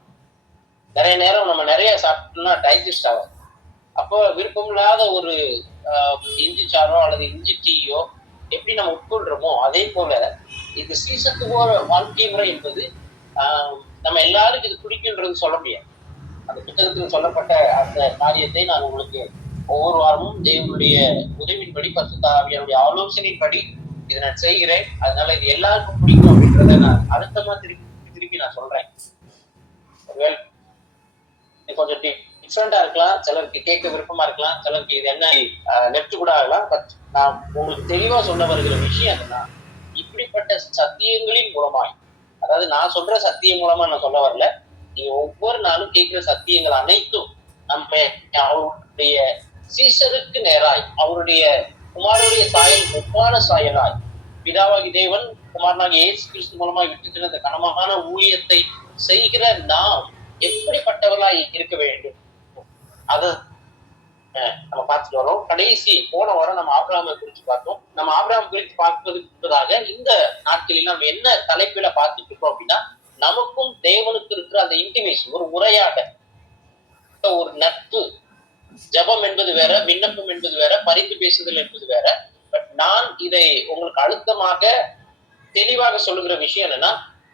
நிறைய நேரம் நம்ம நிறைய சாப்பிட்டோம்னா டைஜஸ்ட் ஆகும். அப்போ விருப்பமில்லாத ஒரு இஞ்சி சாறோ அல்லது இஞ்சி டீயோ எப்படி நம்ம உட்கொள்றோமோ அதே போல இது சீசத்து போற வாழ்க்கை முறை என்பது நம்ம எல்லாருக்கும் இது பிடிக்குன்றது சொல்ல முடியாது. அந்த புத்தகத்தில் சொல்லப்பட்ட அந்த காரியத்தை நான் உங்களுக்கு ஒவ்வொரு வாரமும் தேவனுடைய உதவியின்படி பரிசுத்த ஆவியானுடைய ஆலோசனைப்படி இதை நான் செய்கிறேன். அதனால இது எல்லாருக்கும் பிடிக்கும் அப்படின்றத நான் அழுத்தமா திருப்பி நான் சொல்றேன். கொஞ்சம் டிஃப்ரெண்டா இருக்கலாம், சிலருக்கு கேட்க விருப்பமா இருக்கலாம், சிலருக்கு இது என்ன நெட்டு கூட ஆகலாம். பட் நான் உங்களுக்கு தெளிவா சொல்ல வருகிற விஷயம் என்னன்னா, இப்படிப்பட்ட சத்தியங்களின் மூலமாய், அதாவது நான் சொல்ற சத்தியம் மூலமா நான் சொல்ல வரல, நீங்க ஒவ்வொரு நாளும் கேட்கிற சத்தியங்கள் அனைத்தும் நம்ம அவருடைய சீசருக்கு நேராய், அவருடைய குமாரனுடைய சாயல் ஒப்பான சாயலாய், பிதாவாகி தேவன் குமாரனாகி இயேசு கிறிஸ்து மூலமாய் விட்டு இந்த கனமான ஊழியத்தை செய்கிற நாம் எப்படிப்பட்டவர்களாய் இருக்க வேண்டும் அத நம்ம பார்த்துட்டு வரோம். கடைசி போன வாரம் நம்ம ஆபிரகாமை குறித்து பார்த்தோம். நம்ம ஆபிரகாம் குறித்து பார்ப்பதற்கு முன்பதாக இந்த நாட்களில் நம்ம என்ன தலைப்பில பார்த்துட்டு இருக்கோம் அப்படின்னா, நமக்கும் தேவனுக்கு இருக்கிற அந்த இன்டிமேஷன், ஒரு உரையாடல், ஒரு நட்பு. ஜபம் என்பது வேற, விண்ணப்பம் என்பது வேற, பரிந்து பேசுதல் என்பது வேற. பட் நான் இதை உங்களுக்கு அழுத்தமாக தெளிவாக சொல்லுகிற விஷயம் என்னன்னா,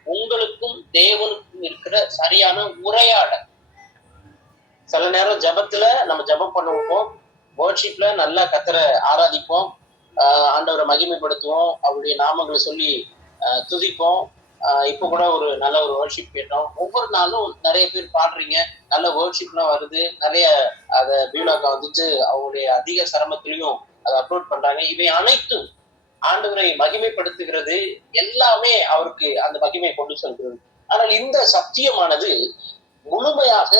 உங்களுக்கும் தேவனுக்கும் இருக்கிற சரியான உரையாடல். சில நேரம் ஜபத்துல நம்ம ஜபம் பண்ணுவோம், வர்ஷிப்ல நல்லா கத்தரை ஆராதிப்போம், ஆண்டவரை மகிமைப்படுத்துவோம், அவருடைய நாமங்களை சொல்லி துதிப்போம். இப்ப கூட ஒரு நல்ல ஒரு வர்ஷிப் கேட்டோம். ஒவ்வொரு நாளும் நிறைய பேர் பாடுறீங்க, நல்ல வர்ஷிப்லாம் வருது, நிறைய அதை பியூலாக்கா வந்துட்டு அவங்களுடைய அதிக சிரமத்திலையும் அதை அப்லோட் பண்றாங்க. இவை அனைத்தும் ஆண்டவரை மகிமைப்படுத்துகிறது, எல்லாமே அவருக்கு அந்த மகிமை கொண்டு செல்கிறது. ஆனால் இந்த சத்தியமானது முழுமையாக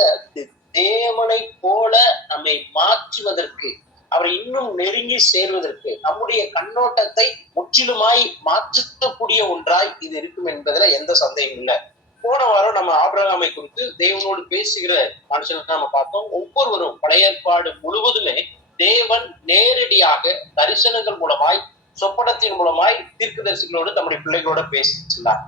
தேவனை போல நம்மை மாற்றுவதற்கு, அவரை இன்னும் நெருங்கி சேர்வதற்கு, நம்முடைய கண்ணோட்டத்தை முற்றிலுமாய் மாற்றக்கூடிய ஒன்றாய் இது இருக்கும் என்பதுல எந்த சந்தேகம் இல்லை. போன வாரம் நம்ம ஆபிரகாமை குறித்து தேவனோடு பேசுகிற மனுஷனுக்கு நம்ம பார்த்தோம். ஒவ்வொருவரும் பழைய ஏற்பாடு முழுவதுமே தேவன் நேரடியாக தரிசனங்கள் மூலமாய், சொப்பனத்தின் மூலமாய் தீர்க்கதரிசிகளோடு நம்முடைய பிள்ளைகளோட பேசினார்.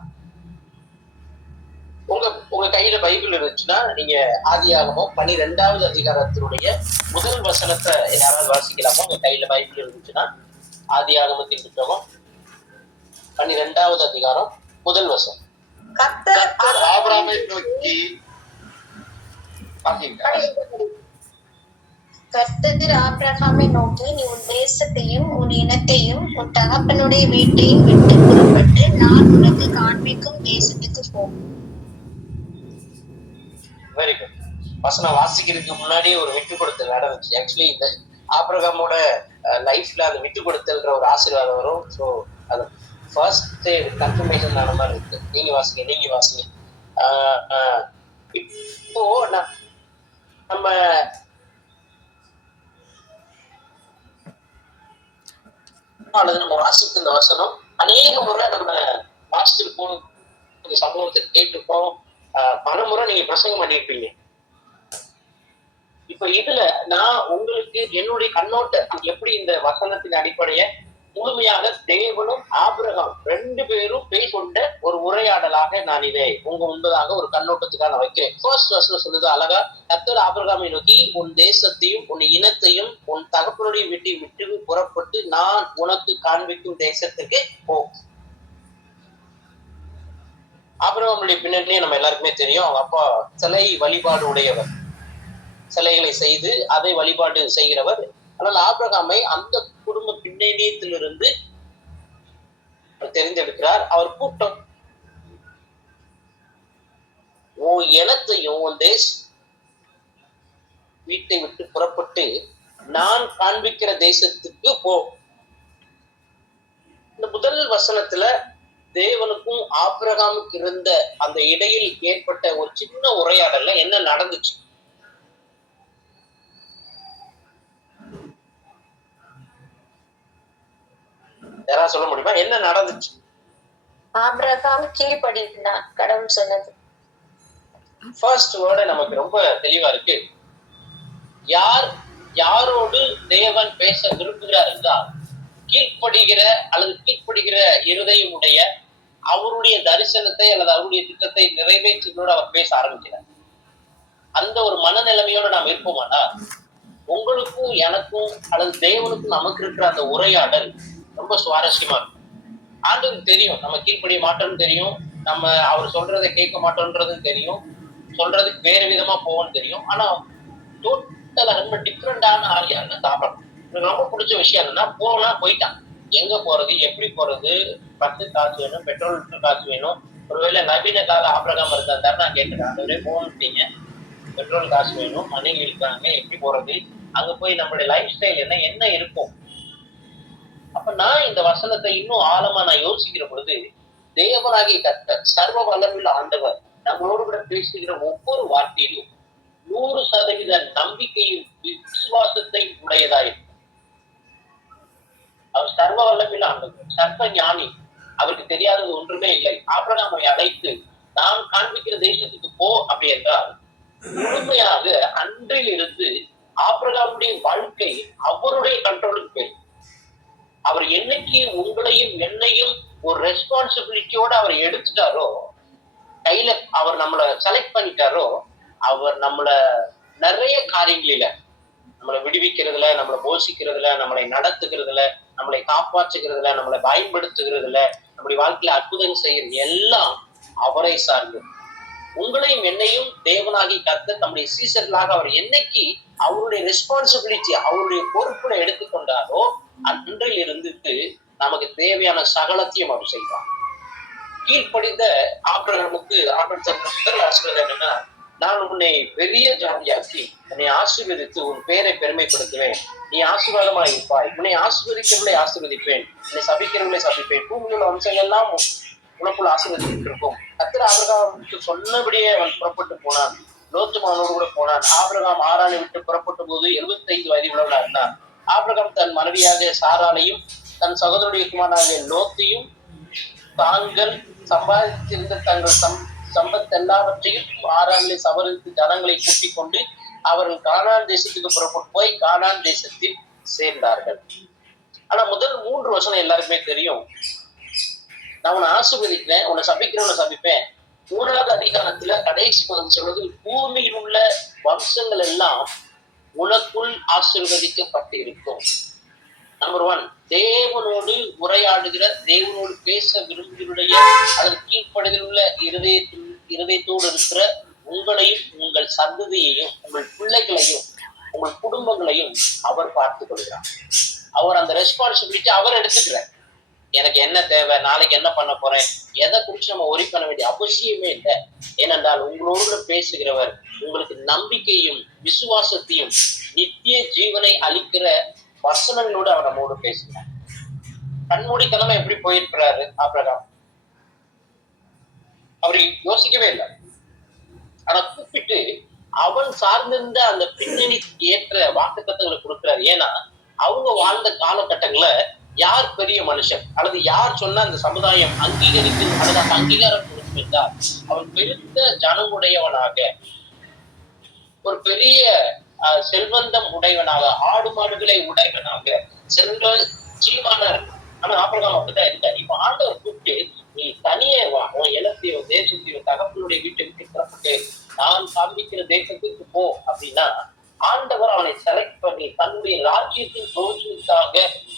உங்க கையில பைபிள் இருந்துச்சுன்னா நீங்க ஆதியாகமம் 12வது அதிகாரத்தினுடைய முதல் வசனத்தை யாராவது வாசிக்கலாமா? உங்க கையில பைபிள் இருந்துச்சுன்னா ஆதியாகமத்தின் புத்தகம் 12வது அதிகாரம் முதல் வசனம். கர்த்தர் ஆபிரகாமை நோக்கி கர்த்தர் ஆபிரகாமை நோக்கி, நீ உன் தேசத்தையும் உன் இனத்தையும் உன் தகப்பனுடைய வீட்டையும் விட்டு புறப்பட்டு நான் உனக்கு காண்பிக்கும் தேசத்துக்கு போ. Very good. வசனம் வாசிக்கிறதுக்கு முன்னாடி ஒரு விட்டு கொடுத்தல் நடந்துச்சு. ஆக்சுவலி இந்த ஆபிரகாமோட லைஃப்ல அந்த விட்டு கொடுத்தல்ன்ற ஒரு ஆசீர்வாதம் வரும். ஸோ அது ஃபர்ஸ்ட் கன்ஃபர்மேஷன் ஆன மாதிரி இருக்கு. நீங்க வாசிங்க. இப்போ நம்ம அல்லது நம்ம வாசித்த இந்த வசனம் அநேக முறை நம்ம வாசிச்சிருப்போம், இந்த சம்பவத்தை கேட்டிருப்போம், பல முறை நீங்க பிரசங்கம் பண்ணிருப்பீங்க. இப்ப இதுல நான் உங்களுக்கு என்னுடைய கண்ணோட்டம் எப்படி இந்த வசனத்தின் அடிப்படையை முழுமையாக தேவனும் ஆபிரகாம் 2 பேரும் பேசிக்கொண்ட ஒரு உரையாடலாக நான் இதை உங்க முன்பதாக ஒரு கண்ணோட்டத்துக்காக நான் வைக்கிறேன். ஃபர்ஸ்ட் வசனம் சொல்லுது அழகா, கர்த்தர் ஆபிரகாமை நோக்கி, உன் தேசத்தையும் உன் இனத்தையும் உன் தகப்பனுடைய வீட்டை விட்டு புறப்பட்டு நான் உனக்கு காண்பிக்கும் தேசத்துக்கு போ. ஆபிரகாமுடைய பின்னணியே நம்ம எல்லாருக்குமே தெரியும். அவங்க அப்பா சிலை வழிபாடு உடையவர், சிலைகளை செய்து அதை வழிபாடு செய்கிறவர். ஆனால் ஆபிரகாமை அந்த குடும்ப பின்னணியத்திலிருந்து தெரிந்தெடுக்கிறார். அவர் கூட்டம் உன் இனத்தையும் உன் வீட்டை விட்டு புறப்பட்டு நான் காண்பிக்கிற தேசத்துக்கு போ. இந்த முதல் வசனத்துல தேவனுக்கும் ஆபிரகாமுக்கு இருந்த அந்த இடையில் ஏற்பட்ட ஒரு சின்ன உரையாடல்ல என்ன நடந்துச்சு? யாராவது சொல்ல முடியுமா? என்ன நடந்துச்சு? ஆபிரகாம் கீழ்ப்படிந்தான் கடவுள் சொன்னது. ஃபர்ஸ்ட் வேர்டு நமக்கு ரொம்ப தெளிவா இருக்கு. யாரோடு தேவன் பேச விரும்புகிறார் என்றால் கீழ்ப்படுகிற அல்லது கீழ்ப்படுகிற இருதயம் உடைய அவருடைய தரிசனத்தை அல்லது அவருடைய திட்டத்தை நிறைவேற்றினோடு அவர் பேச ஆரம்பிக்கிறார். அந்த ஒரு மனநிலைமையோட நாம் இருப்போமானா உங்களுக்கும் எனக்கும் அல்லது தேவனுக்கும் நமக்கு இருக்கிற அந்த உரையாடல் ரொம்ப சுவாரஸ்யமா இருக்கும். ஆண்டுக்கு தெரியும் நம்ம கீழ்ப்படிய மாட்டோம்னு தெரியும், நம்ம அவர் சொல்றதை கேட்க மாட்டோம்ன்றதும் தெரியும், சொல்றதுக்கு வேறு விதமா போவோம்னு தெரியும். ஆனா டோட்டலா ரொம்ப டிஃப்ரெண்டான ஆள் யாருன்னா தாபரம். எனக்கு ரொம்ப பிடிச்ச விஷயம் என்னன்னா, போயிட்டான். எங்க போறது, எப்படி போறது, பத்து காசு வேணும், பெட்ரோல் காசு வேணும். ஒருவேளை நவீன கால ஆபிரகாம் இருந்தாரு நான் கேட்கிறேன், அதுவரை போகணுட்டீங்க, பெட்ரோல் காசு வேணும், மனைவி இருக்காங்க, எப்படி போறது, அங்க போய் நம்மளுடைய லைஃப் ஸ்டைல் என்ன இருக்கும். அப்ப நான் இந்த வசனத்தை இன்னும் ஆழமா நான் யோசிக்கிற பொழுது, தேவனாகிய கர்த்தர் சர்வ வல்லமையுள்ள ஆண்டவர் நம்மளோடு கூட பேசுகிற ஒவ்வொரு வார்த்தையிலும் 100% நம்பிக்கையும் விசுவாசத்தை உடையதாயிருக்கும். அவர் சர்வ வல்லமையுள்ள ஆண்டவர், சர்வ ஞானி, அவருக்கு தெரியாதது ஒன்றுமே இல்லை. ஆபிரகாமை அழைத்து நாம் காண்பிக்கிற தேசத்துக்கு போ அப்படி என்றால் முழுமையாக அன்றில் இருந்து ஆபிரகாமுடைய வாழ்க்கை அவருடைய கண்ட்ரோலுக்கு போய் அவர் என்னைக்கு உங்களையும் என்னையும் ஒரு ரெஸ்பான்சிபிலிட்டியோட அவர் எடுத்துட்டாரோ, கையில அவர் நம்மளை செலக்ட் பண்ணிட்டாரோ, அவர் நம்மள நிறைய காரியங்களில நம்மளை விடுவிக்கிறதுல, நம்மளை போஷிக்கிறதுல, நம்மளை நடத்துகிறதுல, நம்மளை காப்பாற்றுகிறதுல, நம்மளை பயன்படுத்துகிறதுல, நம்முடைய வாழ்க்கையில அற்புதம் செய்யறது எல்லாம் அவரை சார்ந்து. உங்களையும் என்னையும் தேவனாகி கர்த்தர் நம்முடைய சீசர்களாக அவர் என்னைக்கு அவருடைய ரெஸ்பான்சிபிலிட்டி அவருடைய பொறுப்புகளை எடுத்துக்கொண்டாரோ அன்றில் இருந்துட்டு நமக்கு தேவையான சகலத்தையும் அவர் செய்வார். கீழ்ப்படிந்த ஆபிரகாமுக்கு முதல் ஆசீர்வாதம் என்னன்னா, நான் உன்னை பெரிய ஜாதியாக்கி உன்னை ஆசீர்வதித்து உன் பேரை பெருமைப்படுத்துவேன், நீ ஆசீர்வாதமா இருப்பாய், உன்னை ஆசீர்வதிக்கிறவர்களை ஆசீர்வதிப்பேன், உன்னை சபிக்கிறவர்களை சபிப்பேன், பூமியுள்ள வம்சங்கள் எல்லாம் உனக்குள்ள ஆசீர்வதித்து இருக்கும். கர்த்தர் ஆபிரகாமுக்கு சொன்னபடியே அவன் புறப்பட்டு போனான். லோத்து மகனோடு கூட போனான். ஆபிரகாம் ஆரானை விட்டு புறப்பட்ட போது 75 வயது உள்ளவனா இருந்தான். ஆபிரகாம் தன் மனைவியாக சாராளையும் தன் சகோதரனுடைய குமாரனாகிய லோத்தையும் தாங்கள் சம்பாதித்திருந்த தங்கள் சம்பத் எல்லாவற்றையும் ஆறானிலே சவரித்து ஜனங்களை கூட்டிக் கொண்டு அவர்கள் கானான் தேசத்துக்கு புறப்பட்டு போய் கானான் தேசத்தில் சேர்ந்தார்கள். ஆனா முதல் 3 வசனம் எல்லாருக்குமே தெரியும். நான் உன்னை ஆசீர்வதிக்கிறேன், உன்னை சபிக்கிறேன், உன்னை சபிப்பேன். 3வது அதிகாரத்துல கடைசி பகுதி சொல்றது, பூமியில் உள்ள வம்சங்கள் எல்லாம் உனக்குள் ஆசீர்வதிக்கப்பட்டு இருக்கும். நம்பர் 1, தேவனோடு உரையாடுகிற, தேவனோடு பேச விரும்புகிற அல்லது கீழ்ப்படுதல் உள்ள இருதயத்தோடு இருக்கிற உங்களையும் உங்கள் சந்ததியையும் உங்கள் பிள்ளைகளையும் உங்கள் குடும்பங்களையும் அவர் பார்த்துக் கொள்கிறார். அவர் அந்த ரெஸ்பான்சிபிலிட்டி அவர் எடுத்துக்கிறார். எனக்கு என்ன தேவை, நாளைக்கு என்ன பண்ண போறேன், எதை குறிச்சு நம்ம ஒரி பண்ண வேண்டிய அவசியமே இல்லை. ஏனென்றால் உங்களோடு பேசுகிறவர் உங்களுக்கு நம்பிக்கையும் விசுவாசத்தையும் நித்திய ஜீவனை அளிக்கிற வசனங்களோடு அவர் நம்மோடு பேசுகிறார். கண்மூடித்தனமா எப்படி போயிருக்கிறாரு ஆபிரகாம், அவரு யோசிக்கவே இல்லை. ஆனா கூப்பிட்டு அவன் சார்ந்திருந்த அந்த பின்னணிக்கு ஏற்ற வாக்குத்தத்தங்களை கொடுக்கிறார். ஏன்னா அவங்க வாழ்ந்த காலகட்டங்கள யார் பெரிய மனுஷன் அல்லது யார் சொன்ன அந்த சமுதாயம் அங்கீகரித்து அல்லது அந்த அங்கீகாரம் கொடுக்கும் என்றால் அவன் பெருத்த ஜனமுடையவனாக, ஒரு பெரிய செல்வந்தம் உடையவனாக, ஆடு மாடுகளை உடையவனாக, செல்வ சீமானார். ஆனா ஆபிரகாம் அப்படிதான் இருக்காரு. இப்ப ஆண்டவர் கூப்பிட்டு நீ தனியே வா, உன் இலத்தையோ தேசத்தையோ தகப்பனுடைய வீட்டை விட்டு புறப்பட்டு நான் காண்பிக்கிற தேசத்துக்கு போ அப்படின்னா, ஆண்டவர் அவனை செலக்ட் பண்ணி தன்னுடைய ராஜ்யத்தின் தோற்றத்துக்காக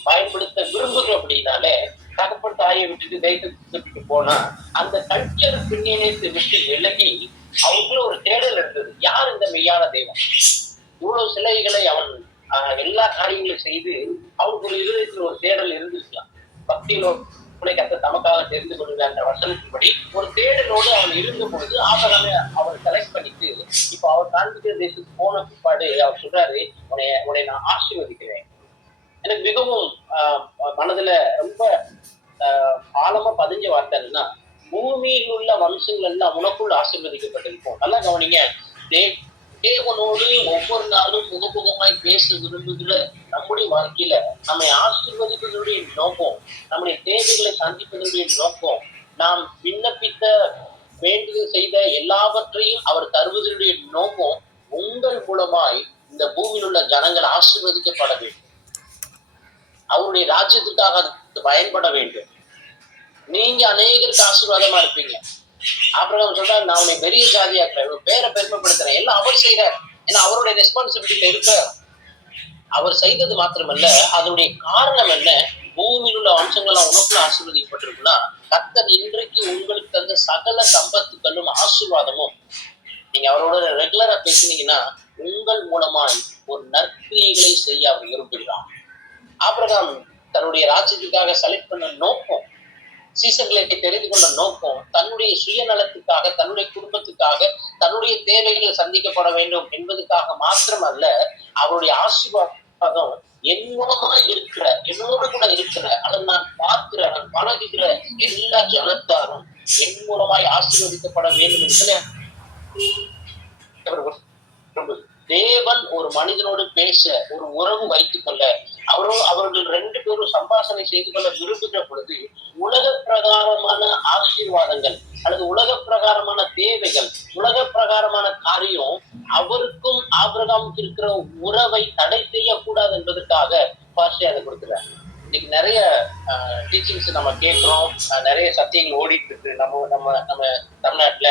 பயன்படுத்த விரும்புகிற அப்படின்னாலே தகப்பன் தாயை விட்டுட்டு தேசத்துக்கு போனா அந்த கல்ச்சர் பின்னணியத்தை விட்டு விலகி அவங்களுக்குள்ள ஒரு தேடல் இருந்தது. யார் இந்த மெய்யான தெய்வம்? இவ்வளவு சிலைகளை அவன் எல்லா காரியங்களையும் செய்து அவனுக்கு ஒரு இருதயத்துல ஒரு தேடல் இருந்துருக்கலாம். பக்தியிலோ உங்களை கர்த்தர் தமக்காக தெரிந்து கொள்ளுங்க என்ற வசனத்தின்படி ஒரு தேடலோடு அவன் இருந்த பொழுது ஆபிரகாமை அவர் செலக்ட் பண்ணிட்டு இப்ப அவர் காண்பிக்கிற தேசத்துக்கு போன பிற்பாடு அவர் சொல்றாரு, உன்னை நான் ஆசீர்வதிக்கிறேன். எனக்கு மிகவும் மனதுல ரொம்ப ஆழமா பதிஞ்ச வார்த்தை என்னன்னா, பூமியில் உள்ள வம்சங்கள் எல்லாம் உனக்குள்ள ஆசீர்வதிக்கப்பட்டிருக்கும். நல்லா கவனிங்க. தேவனோடு ஒவ்வொரு நாளும் முகமுகமாய் பேச விரும்புகிற நம்முடைய வாழ்க்கையில நம்மை ஆசீர்வதிப்பதனுடைய நோக்கம், நம்முடைய தேவைகளை சந்திப்பதனுடைய நோக்கம், நாம் விண்ணப்பித்த வேண்டுதல் செய்த எல்லாவற்றையும் அவர் தருவதனுடைய நோக்கம் உங்கள் மூலமாய் இந்த பூமியில் உள்ள ஜனங்கள் ஆசீர்வதிக்கப்பட வேண்டும். அவருடைய ராஜ்யத்துக்காக அது பயன்பட வேண்டும். நீங்க அநேகருக்கு ஆசீர்வாதமா இருப்பீங்க. ஆபிரகாம் சொல்றாரு, நான் உன்னை பெரிய ஜாதியாக்குறேன், பேரை பெருமைப்படுத்துறேன். எல்லாம் அவர் செய்யறாரு. ஏன்னா அவருடைய ரெஸ்பான்சிபிலிட்டி இருக்க. அவர் செய்தது மாத்திரமல்ல, அதனுடைய காரணம் என்ன? பூமியில் உள்ள வம்சங்கள்லாம் உனக்குள்ள ஆசீர்வதிக்கப்பட்டிருக்குன்னா, கர்த்தர் இன்றைக்கு உங்களுக்கு தந்த சகல சம்பத்துக்களும் ஆசீர்வாதமும் நீங்க அவரோட ரெகுலரா பேசினீங்கன்னா உங்கள் மூலமாய் ஒரு நற்கிரியைகளை செய்ய அவர் விரும்புகிறார். ஆபிரகாம் தன்னுடைய ராஜ்யத்துக்காக செலக்ட் பண்ண நோக்கம், சீசர்களை தெரிந்து கொண்ட நோக்கம், தன்னுடைய சுயநலத்துக்காக, தன்னுடைய குடும்பத்துக்காக, தன்னுடைய தேவைகள் சந்திக்கப்பட வேண்டும் என்பதற்காக மாத்திரம் அல்ல. அவருடைய ஆசீர்வாதம் என் மூலமாய் இருக்கிற, என்னோடு கூட இருக்கிற, அல்லது நான் பார்க்கிற, நான் பழகுகிற எல்லா ஜனத்தாரும் என் மூலமாய் ஆசீர்வதிக்கப்பட வேண்டும் என்று தேவன் ஒரு மனிதனோடு பேச, ஒரு உறவு வைத்துக் கொள்ள, அவர்கள் ரெண்டு பேரும் சம்பாஷணை செய்து கொள்ள விரும்புகிற பொழுது உலக பிரகாரமான ஆசீர்வாதங்கள் அல்லது உலக பிரகாரமான தேவைகள், உலக பிரகாரமான காரியம் அவருக்கும் ஆபிரகாமுக்கு இருக்கிற உறவை தடை செய்யக்கூடாது என்பதற்காக பாஸ்டர் அதை கொடுக்குறாரு. இன்னைக்கு நிறைய டீச்சிங்ஸ் நம்ம கேட்கிறோம், நிறைய சத்தியங்கள் ஓடிட்டு இருக்கு. நம்ம தமிழ்நாட்டுல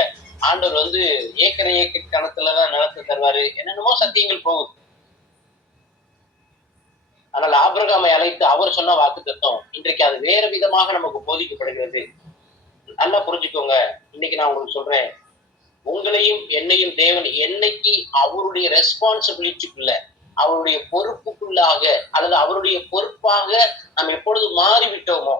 ஆண்டவர் ஏக்கர் கணக்குலதான் நிலத்தை தருவாரு, என்னென்னமோ சத்தியங்கள் போகுது. ஆனால் ஆபிரகாமை அழைத்து அவர் சொன்ன வாக்கு தத்துவம் இன்றைக்கு அது வேற விதமாக நமக்கு போதிக்கப்படுகிறது. நல்லா புரிஞ்சுக்கோங்க. இன்னைக்கு நான் உங்களுக்கு சொல்றேன், உங்களையும் என்னையும் தேவன் என்னைக்கு அவருடைய ரெஸ்பான்சிபிலிட்டிக்குள்ள, அவருடைய பொறுப்புக்குள்ளாக அல்லது அவருடைய பொறுப்பாக நாம் எப்பொழுது மாறிவிட்டோமோ,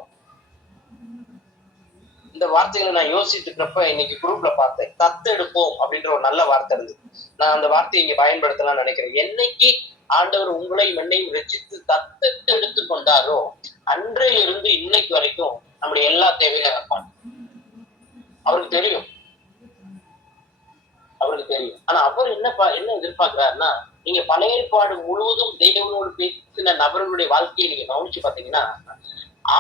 இந்த வார்த்தைகளை நான் யோசிச்சுட்டு இருக்கிறப்ப இன்னைக்கு குரூப்ல பார்த்தேன், தத்தெடுப்போம் அப்படின்ற ஒரு நல்ல வார்த்தை இருந்தது. நான் அந்த வார்த்தையை இங்க பயன்படுத்தலாம்னு நினைக்கிறேன். என்னைக்கு ஆண்டவர் உங்களை என்னையும் ரட்சித்து தத்தெடுத்து எடுத்துக்கொண்டாரோ அன்றையிலிருந்து இன்னைக்கு வரைக்கும் நம்முடைய எல்லா தேவையும் இருப்பாங்க. அவருக்கு தெரியும். ஆனா அவர் என்ன எதிர்பார்க்கிறாருன்னா, நீங்க பழைய ஏற்பாடு முழுவதும் தேவனோடு பேசின நபர்களுடைய வாழ்க்கையை நீங்க கவனிச்சு பாத்தீங்கன்னா,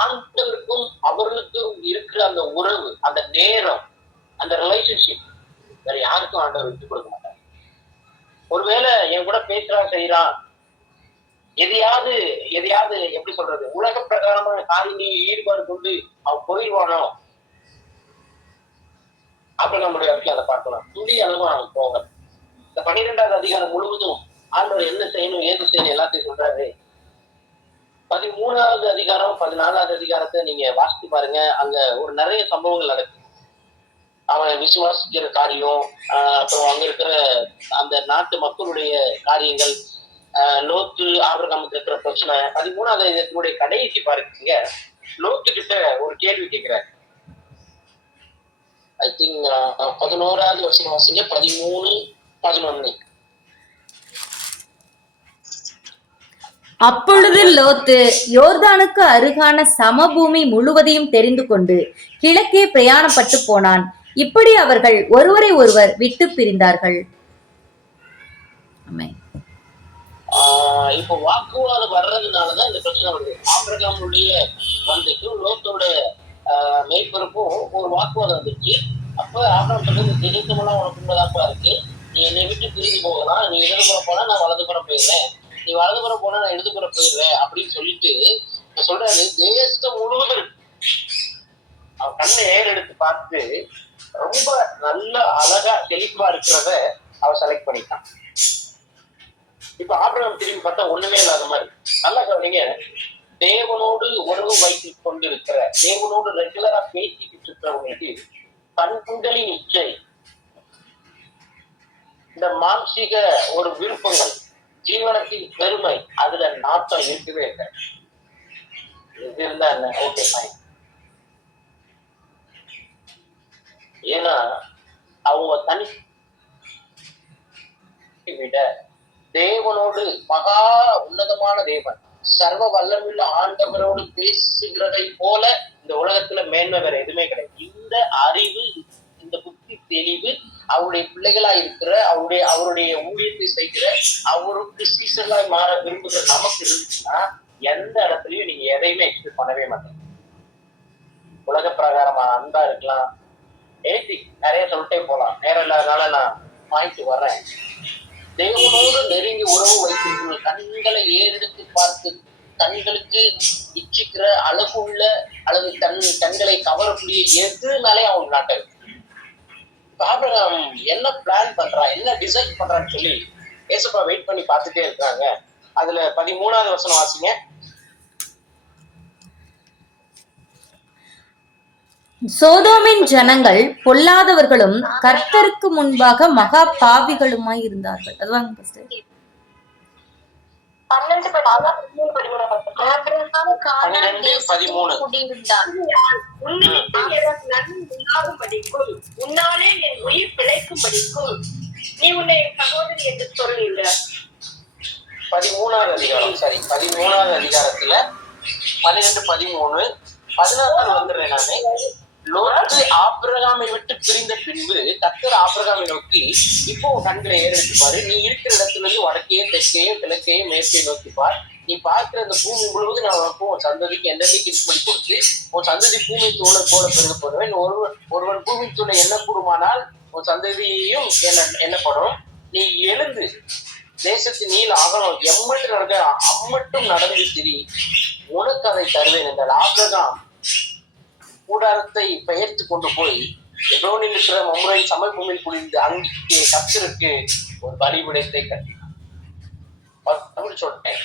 ஆண்டவருக்கும் அவர்களுக்கும் இருக்கிற அந்த உறவு, அந்த நேரம், அந்த ரிலேஷன்ஷிப் வேற யாருக்கும் ஆண்டவர் விட்டு கொடுக்க மாட்டார். ஒருவேளை என் கூட பேசுறான் செய்யறான், எதையாவது எப்படி சொல்றது, உலக பிரகாரமான காரியங்களில் ஈடுபாடு கொண்டு அவன் போயிடுவானோ, அப்புறம் நம்முடைய இடத்துல அதை பார்க்கலாம். துளி அளவு அவன் போக. இந்த 12வது அதிகாரம் முழுவதும் ஆண்டவர் என்ன செய்யணும், ஏது செய்யணும் எல்லாத்தையும் சொல்றாரு. 13வது அதிகாரம் 14வது அதிகாரத்தை நீங்க வாசித்து பாருங்க. அங்க ஒரு நிறைய சம்பவங்கள் நடக்குது. அவன் விசுவாசிக்கிற காரியம், அப்புறம் அங்க இருக்கிற அந்த நாட்டு மக்களுடைய காரியங்கள், லோத்து ஆபிரகாமுக்கு இருக்கிற பிரச்சனை. 13வது அதிகாரத்தினுடைய கடைசி பாருங்க, லோத்து கிட்ட ஒரு கேள்வி கேட்கிறார். ஐ திங்க் 11வது வருஷம் வாசிங்க, 13-11. அப்பொழுது லோத்து யோர்தானுக்கு அருகான சமபூமி முழுவதையும் தெரிந்து கொண்டு கிழக்கே பிரயாணப்பட்டு போனான். இப்படி அவர்கள் ஒருவரை ஒருவர் விட்டு பிரிந்தார்கள். இப்போ வாக்குவாதம் வர்றதுனாலதான் இந்த பிரச்சனை வருது. ஆபிரகாமுடைய தந்தைக்கும் லோத்தோட மேய்ப்பருக்கும் ஒரு வாக்குவாதம் வந்துருச்சு. அப்ப ஆபிரகாம் சொல்றது, தேசமெல்லாம் உனக்கு உள்ளதாப்பா இருக்கு, நீ என்னை விட்டு பிரிந்து போகலாம், நீ இடதுபுறம் போனா நான் வலதுபுறம் போயிடுறேன், நீ வலதுபுறம் போனா நான் இடதுபுறம் போயிடுறேன் அப்படின்னு சொல்லிட்டு சொல்றாரு. தேசம் முழுவதும் அவன் கண்ணை ஏறெடுத்து பார்த்து ரொம்ப நல்ல அழகா செழிப்பா இருக்கிறத அவன் செலக்ட் பண்ணிட்டான். இப்ப ஆபிரகாம் திரும்பி பார்த்தா ஒண்ணுமே இல்லாத மாதிரி. நல்லா கவனிங்க, தேவனோடு உறவு வைத்துக் கொண்டிருக்கிற, தேவனோடு ரெகுலரா பேசிக்கிட்டு இருக்கிறவங்களுக்கு கண்களின் இச்சை, இந்த மானசீக ஒரு விருப்பங்கள், ஜீவனத்தின் பெருமை, அதுல நாட்டம் இருக்கவே இல்லை. இது இருந்தா என்ன, ஓகே ஃபைன். விட தேவனோடு மகா உன்னதமான தேவன் சர்வ வல்லமுள்ள ஆண்டவரோடு பேசுகிறதை போல இந்த உலகத்துல மேன்மை வேற எதுவுமே கிடையாது. இந்த அறிவு, இந்த புத்தி தெளிவு அவருடைய பிள்ளைகளா இருக்கிற அவருடைய ஊழியத்தை செய்கிற அவருக்கு சீசர்களாய் மாற விரும்புகிற நமக்கு இருந்துச்சுன்னா எந்த இடத்துலயும் நீங்க எதையுமே எக்ஸ்பெக்ட் பண்ணவே மாட்டீங்க. உலக பிரகாரமான அன்பா இருக்கலாம், ஏத்தி நிறைய சொல்லிட்டே போலாம், நேரம் இல்லாதனால நான் வாங்கிட்டு வர்றேன். தேவனோடு நெருங்கி உறவு வைத்திருக்கிற கண்களை ஏறெடுத்து பார்த்து கண்களுக்கு இச்சிக்கிற அழகுள்ள அல்லது கண்களை கவரக்கூடிய எதுனாலே அவங்க நாட்டது. ஆபிரகாம் என்ன பிளான் பண்றான், என்ன டிசைட் பண்றான்னு சொல்லி ஏசப்பா வெயிட் பண்ணி பார்த்துட்டே இருக்காங்க. அதுல 13வது வசனம் வாசிங்க. சோதோமின் ஜனங்கள் பொல்லாதவர்களும் கர்த்தருக்கு முன்பாக மகா பாவிகளுமாய் இருந்தார்கள். அதுவாங்க பாஸ்டர். 12:13 உன்னாலே என் உயிர் பிழைக்கும்படிக்கும் நீ உன்னை சகோதரி என்று சொல்லில்ல. 13வது அதிகாரம், சாரி 13வது அதிகாரத்துல 12:13 16 வந்துடுறேன் நானு. லோத்து ஆபிரகாமை விட்டு பிரிந்த பின்பு கர்த்தர் ஆபிரகாமை நோக்கி, இப்போ கண்களை ஏறெடுத்துப்பாரு, நீ இருக்கிற இடத்துல இருந்து வடக்கையே தெற்கையும் கிழக்கையும் மேற்கையும் நோக்கிப்பார், நீ பார்க்கிற அந்த பூமி முழுவதும் நான் உனக்கும் உன் சந்ததிக்கு என்னென்னைக்கு இப்படி கொடுத்து உன் சந்ததி பூமி தூளை போல பெருக போடுவேன். ஒருவன் பூமி தூளை என்ன கூடுமானால் உன் சந்ததியையும் எண்ணப்படும். நீ எழுந்து தேசத்தின் நீல அகலம் எம்மட்டு நடக்க அம்மட்டும் நடந்து திரி, உனக்கு அதை தருவேன் என்றால் ஆபிரகாம் கூடாரத்தை பெயர்த்து கொண்டு போய் எப்ரோனில் இருக்கிற மம்ரேயின் சமபூமியில் குளிர்ந்து அங்கே கர்த்தருக்கு ஒரு பலிபீடத்தை கட்டினான். அப்படி சொல்றேன்,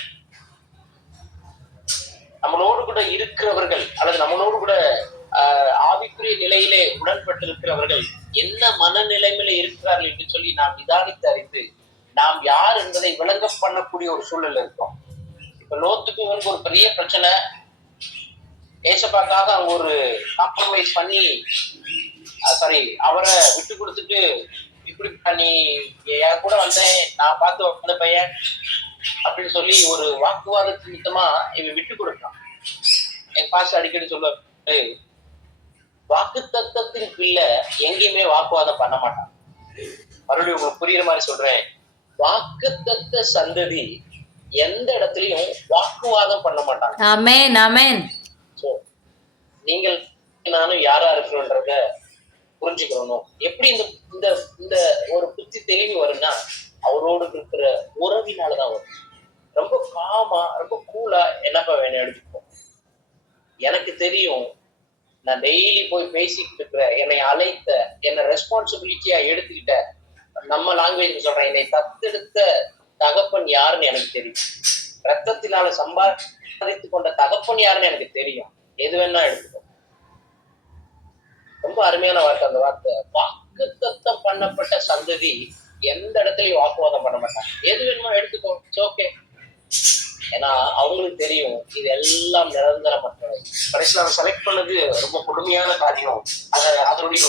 நம்மளோடு கூட இருக்கிறவர்கள் அல்லது நம்மளோடு கூட ஆவிக்குரிய நிலையிலே உடன்பட்டு இருக்கிறவர்கள் என்ன மனநிலைமையில இருக்கிறார்கள் என்று சொல்லி நாம் நிதானித்து அறிந்து நாம் யார் என்பதை விளங்க பண்ணக்கூடிய ஒரு சூழல் இருக்கும். இப்ப லோத்துக்கு இவனுக்கு ஒரு பெரிய பிரச்சனை, ஏசப்பாக்காக அவங்க ஒரு காம்ப்ரமைஸ் பண்ணி சாரி அவரை விட்டு கொடுத்துட்டு இப்படி பண்ணி என் கூட வந்தேன், நான் பார்த்து வந்த பையன் அப்படின்னு சொல்லி ஒரு வாக்குவாதத்து நிமித்தமா இவன் விட்டு கொடுத்தான். என் பாஸ் அடிக்கடி சொல்ல, வாக்கு தத்தத்தின் பிள்ளை எங்கேயுமே வாக்குவாதம் பண்ண மாட்டான். மறுபடியும் உங்களுக்கு புரியுற மாதிரி சொல்றேன், வாக்கு தத்த சந்ததி எந்த இடத்துலயும் வாக்குவாதம் பண்ண மாட்டாங்க. ஆமென் ஆமென். நீங்கள் நானும் யாரா இருக்கிறோன்றத புரிஞ்சுக்கிறோம். எப்படி இந்த இந்த ஒரு புத்தி தெளிவு வரும்னா அவரோடு இருக்கிற உறவினாலதான் வரும். ரொம்ப காமா ரொம்ப கூலா என்னப்பா வேணும் எடுத்துப்போம். எனக்கு தெரியும், நான் டெய்லி போய் பேசிக்கிட்டு இருக்கிற என்னை அழைத்த என்னை ரெஸ்பான்சிபிலிட்டியா எடுத்துக்கிட்ட, நம்ம லாங்குவேஜ் சொல்றேன், என்னை தத்தெடுத்த தகப்பன் யாருன்னு எனக்கு தெரியும். ரத்தத்தினால சம்பாதித்து கொண்ட தகப்பன் யாருன்னு எனக்கு தெரியும். எது வேணா எடுத்துக்கோ. ரொம்ப அருமையான வார்த்தை அந்த வார்த்தை. வாக்கு தத்தம் பண்ணப்பட்ட சந்ததி எந்த இடத்துலயும் வாக்குவாதம் பண்ண மாட்டாங்க. எது வேணுமோ எடுத்துக்கோ, ஓகே. ஏன்னா அவங்களுக்கு தெரியும் இது எல்லாம் நிரந்தரமற்றவை. கடைசியில் அவன் செலக்ட் பண்ணது ரொம்ப கொடுமையான காரியம். அதனுடைய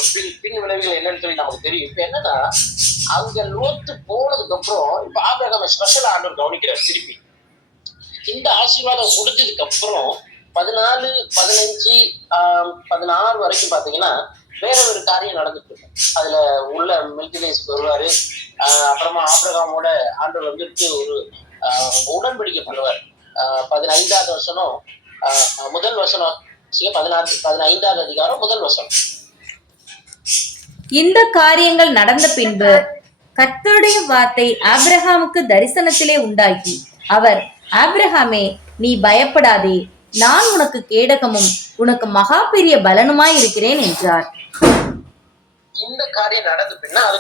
பின் விளைவுகள் என்னன்னு சொல்லி நமக்கு தெரியும். இப்ப என்னன்னா அங்க லோத்து போனதுக்கு அப்புறம் இப்ப ஆபிரகாமை ஸ்பெஷல் ஆண்டவர் கவனிக்கிறார் திருப்பி. இந்த ஆசீர்வாதம் முடிஞ்சதுக்கு அப்புறம் 14, 15, 16 வரைக்கும் பாத்தீங்கன்னா வேற ஒரு காரியம் நடந்துட்டு இருக்கும். அதுல உள்ள மெல்கிதேசுக்கு வருவாரு. அப்புறமா ஆபிரகாமோட ஆண்டவர் வந்துட்டு ஒரு உடன்படிக்கை பண்ணுவார். 15வது வசனம் முதல் வசனம் 15வது அதிகாரம் முதல் வசனம். இந்த காரியங்கள் நடந்த பின்பு கர்த்தருடைய வார்த்தை ஆபிரகாமுக்கு தரிசனத்திலே உண்டாகி அவர், ஆபிரகாமே, நீ பயப்படாதே, நான் உனக்கு கேடகமும் உனக்கு மகா பெரிய பலனுமாய் இருக்கிறேன் என்றார். இந்த காரியம் நடந்து பின்னா அது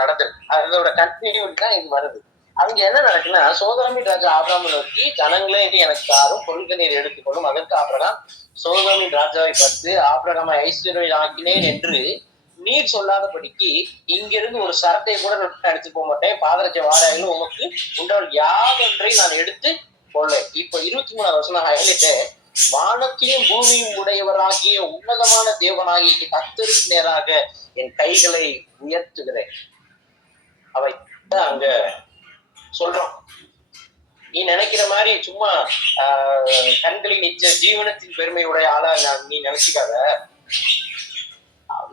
நடந்திருக்கு. அதோட கண்டினியூட்டி தான் இது வருது. அங்க என்ன நடக்குன்னா, சோதோமின் ராஜா ஆபிரகாமை நோக்கி, ஜனங்களே எனக்கு யாரும் பொருட்கள் நீர் எடுத்துக்கொள்ளும். அதற்கு ஆபிரகாம் சோதோமின் ராஜாவை பார்த்து, ஆபிரகாமை ஐஸ்வர்யம் ஆக்கினேன் என்று நீர் சொல்லாதபடிக்கு இங்கிருந்து ஒரு சரத்தை கூட அடித்து போக மாட்டேன். பாதரட்ச வாராயிலும் உமக்கு உண்டவள் யாதொன்றை நான் எடுத்து கொள்ள. இப்ப 23வது வசனம் ஹைலைட், வானத்தையும் பூமியும் உடையவராகிய உன்னதமான தேவனாகிய கர்த்தருக்கு நேராக என் கைகளை உயர்த்துகிறேன். அவை அங்க சொல்றோம். நீ நினைக்கிற மாதிரி சும்மா கண்களின் நிச்ச ஜீவனத்தின் பெருமையுடைய ஆளா நீ நினைச்சுக்காத.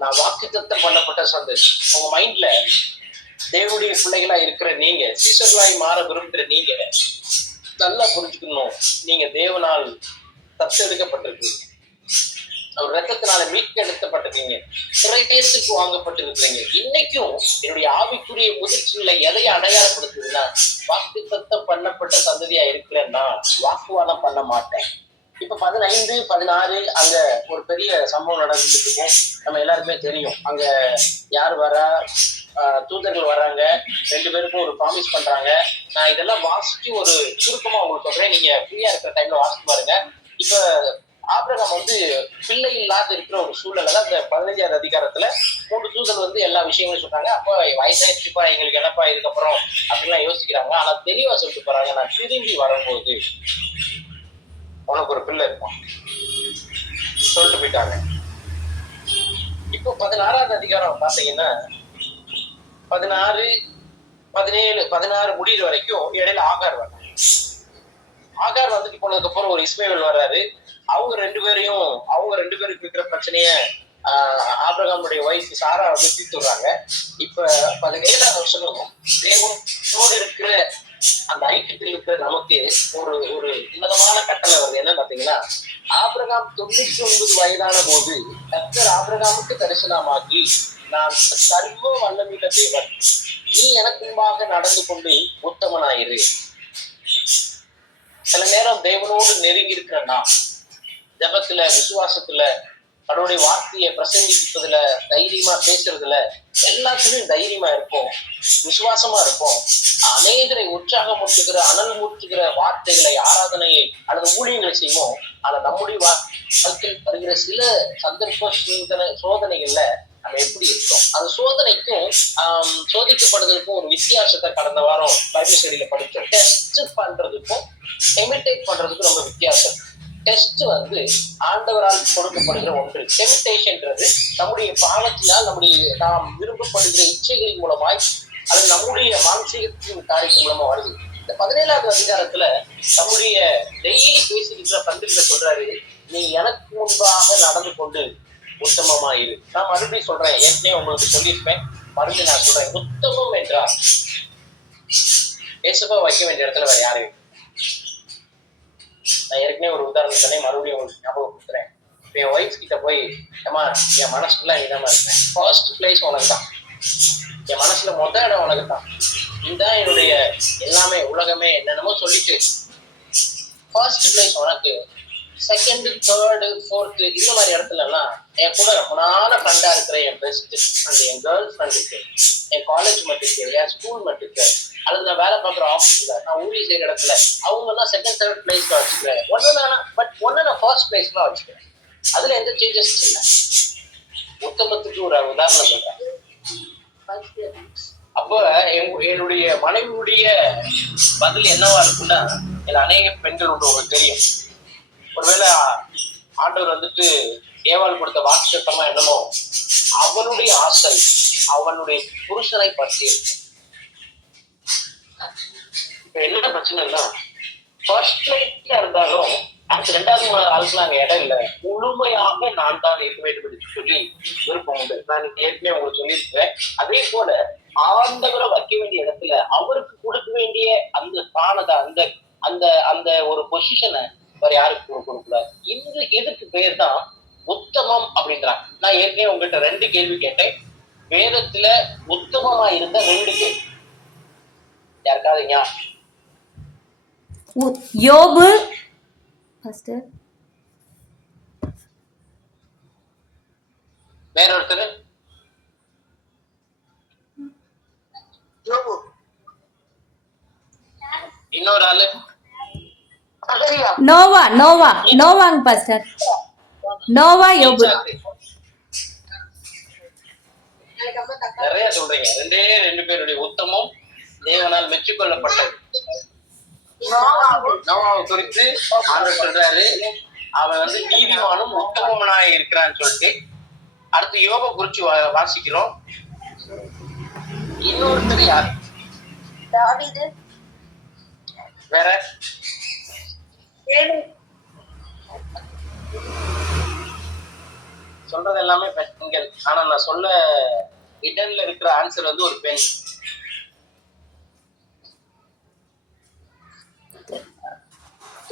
நான் வாக்குத்தத்தம் பண்ணப்பட்ட சந்தோஷ். உங்க மைண்ட்ல தேவனுடைய பிள்ளைகளா இருக்கிற நீங்க, சீசர்களாய் மாற விரும்புகிற நீங்க நல்லா புரிஞ்சுக்கணும். நீங்க தேவனால் தத்தெடுக்கப்பட்டிருக்கீங்க. அவர் ரத்தத்தினால மீட்கெடுக்கப்பட்டிருக்கீங்க. சிறைதேசத்துக்கு வாங்கப்பட்டிருக்கிறீங்க. இன்னைக்கும் என்னுடைய ஆவிக்குரிய முதிர்ச்சிகளை எதை அடையாளப்படுத்துதுன்னா, வாக்குத்தத்தம் பண்ணப்பட்ட சந்ததியா இருக்கிறேன்னா வாக்குவாதம் பண்ண மாட்டேன். இப்ப 15, 16 அங்க ஒரு பெரிய சம்பவம் நடந்துட்டு இருக்கும். நம்ம எல்லாருக்குமே தெரியும். அங்க யார் வரா, தூதர்கள் வர்றாங்க, 2 பேருக்கும் ஒரு ப்ராமிஸ் பண்றாங்க. நான் இதெல்லாம் வாசிச்சு ஒரு சுருக்கமா உங்களுக்கு சொல்றேன். நீங்க ஃப்ரீயா இருக்கிற டைம்ல வாசிச்சு பாருங்க. இப்ப ஆபிரகாம் பிள்ளை இல்லாத இருக்கிற ஒரு சூழ்நிலை தான் இந்த 15வது அதிகாரத்துல 3 தூதர்கள் எல்லா விஷயங்களும் சொல்றாங்க. அப்போ வயசாயிடுச்சுப்பா, எங்களுக்கு என்னப்பா இதுக்கப்புறம் அப்படிலாம் யோசிக்கிறாங்க. ஆனா தெளிவா சொல்லிட்டு போறாங்க, நான் திரும்பி வரும்போது உனக்கு ஒரு பிள்ளை இருக்கும் சொல்லிட்டு போயிட்டாங்க. இப்போ 16வது அதிகாரம் பாத்தீங்கன்னா 16, 17, 16 முடிகிற வரைக்கும் இடையில ஆகார் வர்றாங்க. ஆகார் வந்துட்டு போனதுக்கு அப்புறம் ஒரு இஸ்மேல் வர்றாரு. அவங்க ரெண்டு பேருக்கு இருக்கிற பிரச்சனைய ஆபிரகாமுடைய வைஃப் சாரா தீர்த்துறாங்க. இப்ப 17வது வருஷம் தேவனோடு இருக்கிற அந்த ஐக்கியத்தில் இருக்கிற நமக்கு ஒரு உன்னதமான கட்டளை வருது. என்ன பாத்தீங்கன்னா, ஆபிரகாம் 99 வயதான போது கர்த்தர் ஆபிரகாமுக்கு தரிசனமாகி, நான் சர்வ வல்லமையுள்ள தேவன், நீ எனக்கு முன்பாக நடந்து கொண்டு உத்தமனாயிரு. சில நேரம் தேவனோடு நெருங்கி இருக்கிற நாம் ஜபத்துல, விசுவாசத்துல, கடவுளுடைய வார்த்தையை பிரசங்கிப்பதுல, தைரியமா பேசுறதுல, எல்லாத்துலயும் தைரியமா இருப்போம், விசுவாசமா இருப்போம். அநேகரை உற்சாகம் மூட்டுகிற, அனல் மூட்டுகிற வார்த்தைகளை, ஆராதனையை அல்லது ஊழியங்களை செய்வோம். ஆனா நம்முடைய வாழ்க்கையில் வருகிற சில சந்தர்ப்ப சோதனைகள்ல நம்ம எப்படி இருக்கோம்? அந்த சோதனைக்கும் சோதிக்கப்படுறதுக்கும் ஒரு வித்தியாசத்தை கடந்த வாரம் பைபிள் ஸ்டடியில படிச்சோம். டெஸ்ட் பண்றதுக்கும் இமிட்டேட் பண்றதுக்கும் ரொம்ப வித்தியாசம். டெஸ்ட் ஆண்டவரால் கொடுக்கப்படுகிற ஒன்று. டெம்டேஷன்ன்றது நம்முடைய பாவத்தினால், நாம் விரும்பப்படுகிற இச்சைகளின் மூலமாய், அது நம்முடைய மானசீகத்தின் காரியத்தின் மூலமா வருது. இந்த 17வது அதிகாரத்துல நம்முடைய டெய்லி பேசிக்கிற தந்திரில சொல்றாரு, நீ எனக்கு முன்பாக நடந்து கொண்டு உத்தமமா இரு. நான் மறுபடியும் சொல்றேன், ஏற்கனவே உங்களுக்கு சொல்லியிருப்பேன், மறுபடியும் நான் சொல்றேன். உத்தமம் என்றால் ஏசப்பா வைக்க வேண்டிய இடத்துல வேற யாரும். நான் ஏற்கனவே ஒரு உதாரணம் சொன்னேன், மறுபடியும் உங்களுக்கு ஞாபகம் கொடுக்குறேன். இப்போ என் ஒய்ஃப் கிட்ட போய், ஏமா என் மனசுக்குள்ள நீதாமா இருக்கேன், ஃபர்ஸ்ட் பிளேஸ் உனக்கு தான், என் மனசுல இடம் உனக்கு தான், இதுதான் என்னுடைய எல்லாமே, உலகமே, என்னென்னமோ சொல்லிட்டு ஃபர்ஸ்ட் பிளேஸ் உனக்கு, செகண்ட், தேர்டு, ஃபோர்த்து இந்த மாதிரி இடத்துல எல்லாம் என் கூட ரொம்ப நாள ஃப்ரெண்டா இருக்கிற என் பெஸ்ட் ஃப்ரெண்டு, என் கேர்ள் ஃப்ரெண்டுக்கு, என் காலேஜ் மட்டுக்கு, என் ஸ்கூல் மட்டுக்கு, அல்லது நான் வேலை பார்க்குற ஆஃபீஸ்ல, நான் ஊழிய செய்கிற இடத்துல அவங்க எல்லாம் செகண்ட், தேர்ட் பிளேஸ்ல வச்சுக்கிறேன். ஒன்னு நான் ஃபர்ஸ்ட் பிளேஸ்ல வச்சுக்கிறேன். அதுல எந்த சேஞ்சஸ் இல்லை. உத்தமத்துக்கு ஒரு உதாரணம் சொல்றேன். அப்போ என்னுடைய மனைவியுடைய பதில் என்னவா இருக்குன்னா, எனக்கு அநேக பெண்கள் உண்டு, உங்களுக்கு தெரியும். ஒருவேளை ஆண்டவர் ஏவாள் கொடுத்த வாக்குத்தத்தமா என்னமோ, அவனுடைய ஆசை அவனுடைய புருஷனை பற்றி இருக்கு. இப்ப என்ன பிரச்சனைன்னா, ஃபர்ஸ்ட் பிளேஸ்ல இருந்தாலும் அதுக்கு 2வது ஆளுக்குலாம் அங்க இடம் இல்லை. முழுமையாக நான் தான் இருக்க வேண்டும் என்று சொல்லி விருப்பம் உண்டு. நான் ஏற்கனவே உங்களுக்கு சொல்லியிருக்கிறேன். அதே போல ஆண்டவரை வைக்க வேண்டிய இடத்துல அவருக்கு கொடுக்க வேண்டிய அந்த ஸ்தானத்தை, அந்த அந்த அந்த ஒரு பொசிஷனை வேற யாருக்கு கொடுக்கூடாது. இதுக்கு பேர் தான் உத்தமம் அப்படின்றாங்க. நான் ஏற்கனவே உங்ககிட்ட 2 கேள்வி கேட்டேன். வேதத்துல உத்தமமா இருந்த 2 கேள்வி யாருக்காவது யோபு வேற ஒருத்தர், இன்னொரு ஆளு நோவாங்க பாஸ்டர். நோவா, யோபு. நிறைய சொல்றீங்க. 2 பேருடைய உத்தமம் தேவனால் மெச்சுக்கொள்ளப்பட்டது. நோவாவை குறித்து ஆண்டவர் சொல்றாரு, அவன் நீதிமானும் உத்தமனாய் இருக்கிறான்னு சொல்லிட்டு. அடுத்து யோப குறிச்சு வாசிக்கிறோம். இன்னொருத்தர் யார்? தாவீது. வேற சொல்றது எல்லாமே பெண்கள். ஆனா நான் சொல்ல இடன்ல இருக்கிற ஆன்சர் வந்து ஒரு பெண்.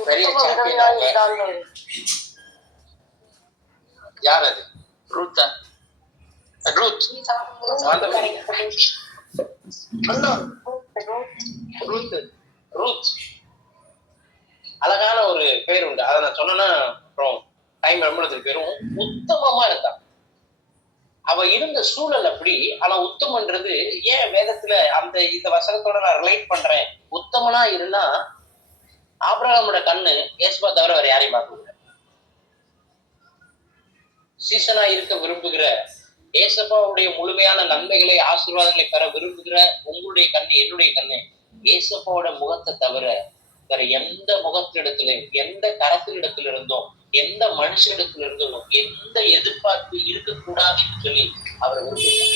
பெரிய சாம்பியன். யார் அது? ரூத்தா? ரூத். ரூத் அழகான ஒரு பேர் உண்டு. அதை நான் சொன்னா அப்புறம் டைம் ரொம்ப பேரும். உத்தமமா இருந்தான். அவ இருந்த சூழல் அப்படி. ஆனா உத்தமன்றது ஏன் வேதத்துல அந்த இந்த வசனத்தோட நான் ரிலேட் பண்றேன். உத்தமனா இருந்தா ஆபிரகாமோட கண்ணு ஏசுபா தவிர வேற யாரையும் பார்க்க முடியாது. சீசனா இருக்க விரும்புகிற, ஏசப்பாவுடைய முழுமையான நன்மைகளை ஆசீர்வாதங்களை பெற விரும்புகிற உங்களுடைய கண்ணு, என்னுடைய கண்ணு ஏசப்பாவோட முகத்தை தவிர வேற எந்த முகத்திடத்துல, எந்த கரத்திலிடத்துல இருந்தோம், எந்த மனுஷனிடத்துல இருந்தோம், எந்த எதிர்பார்ப்பு இருக்கக்கூடாதுன்னு சொல்லி அவரை விரும்புகிறார்.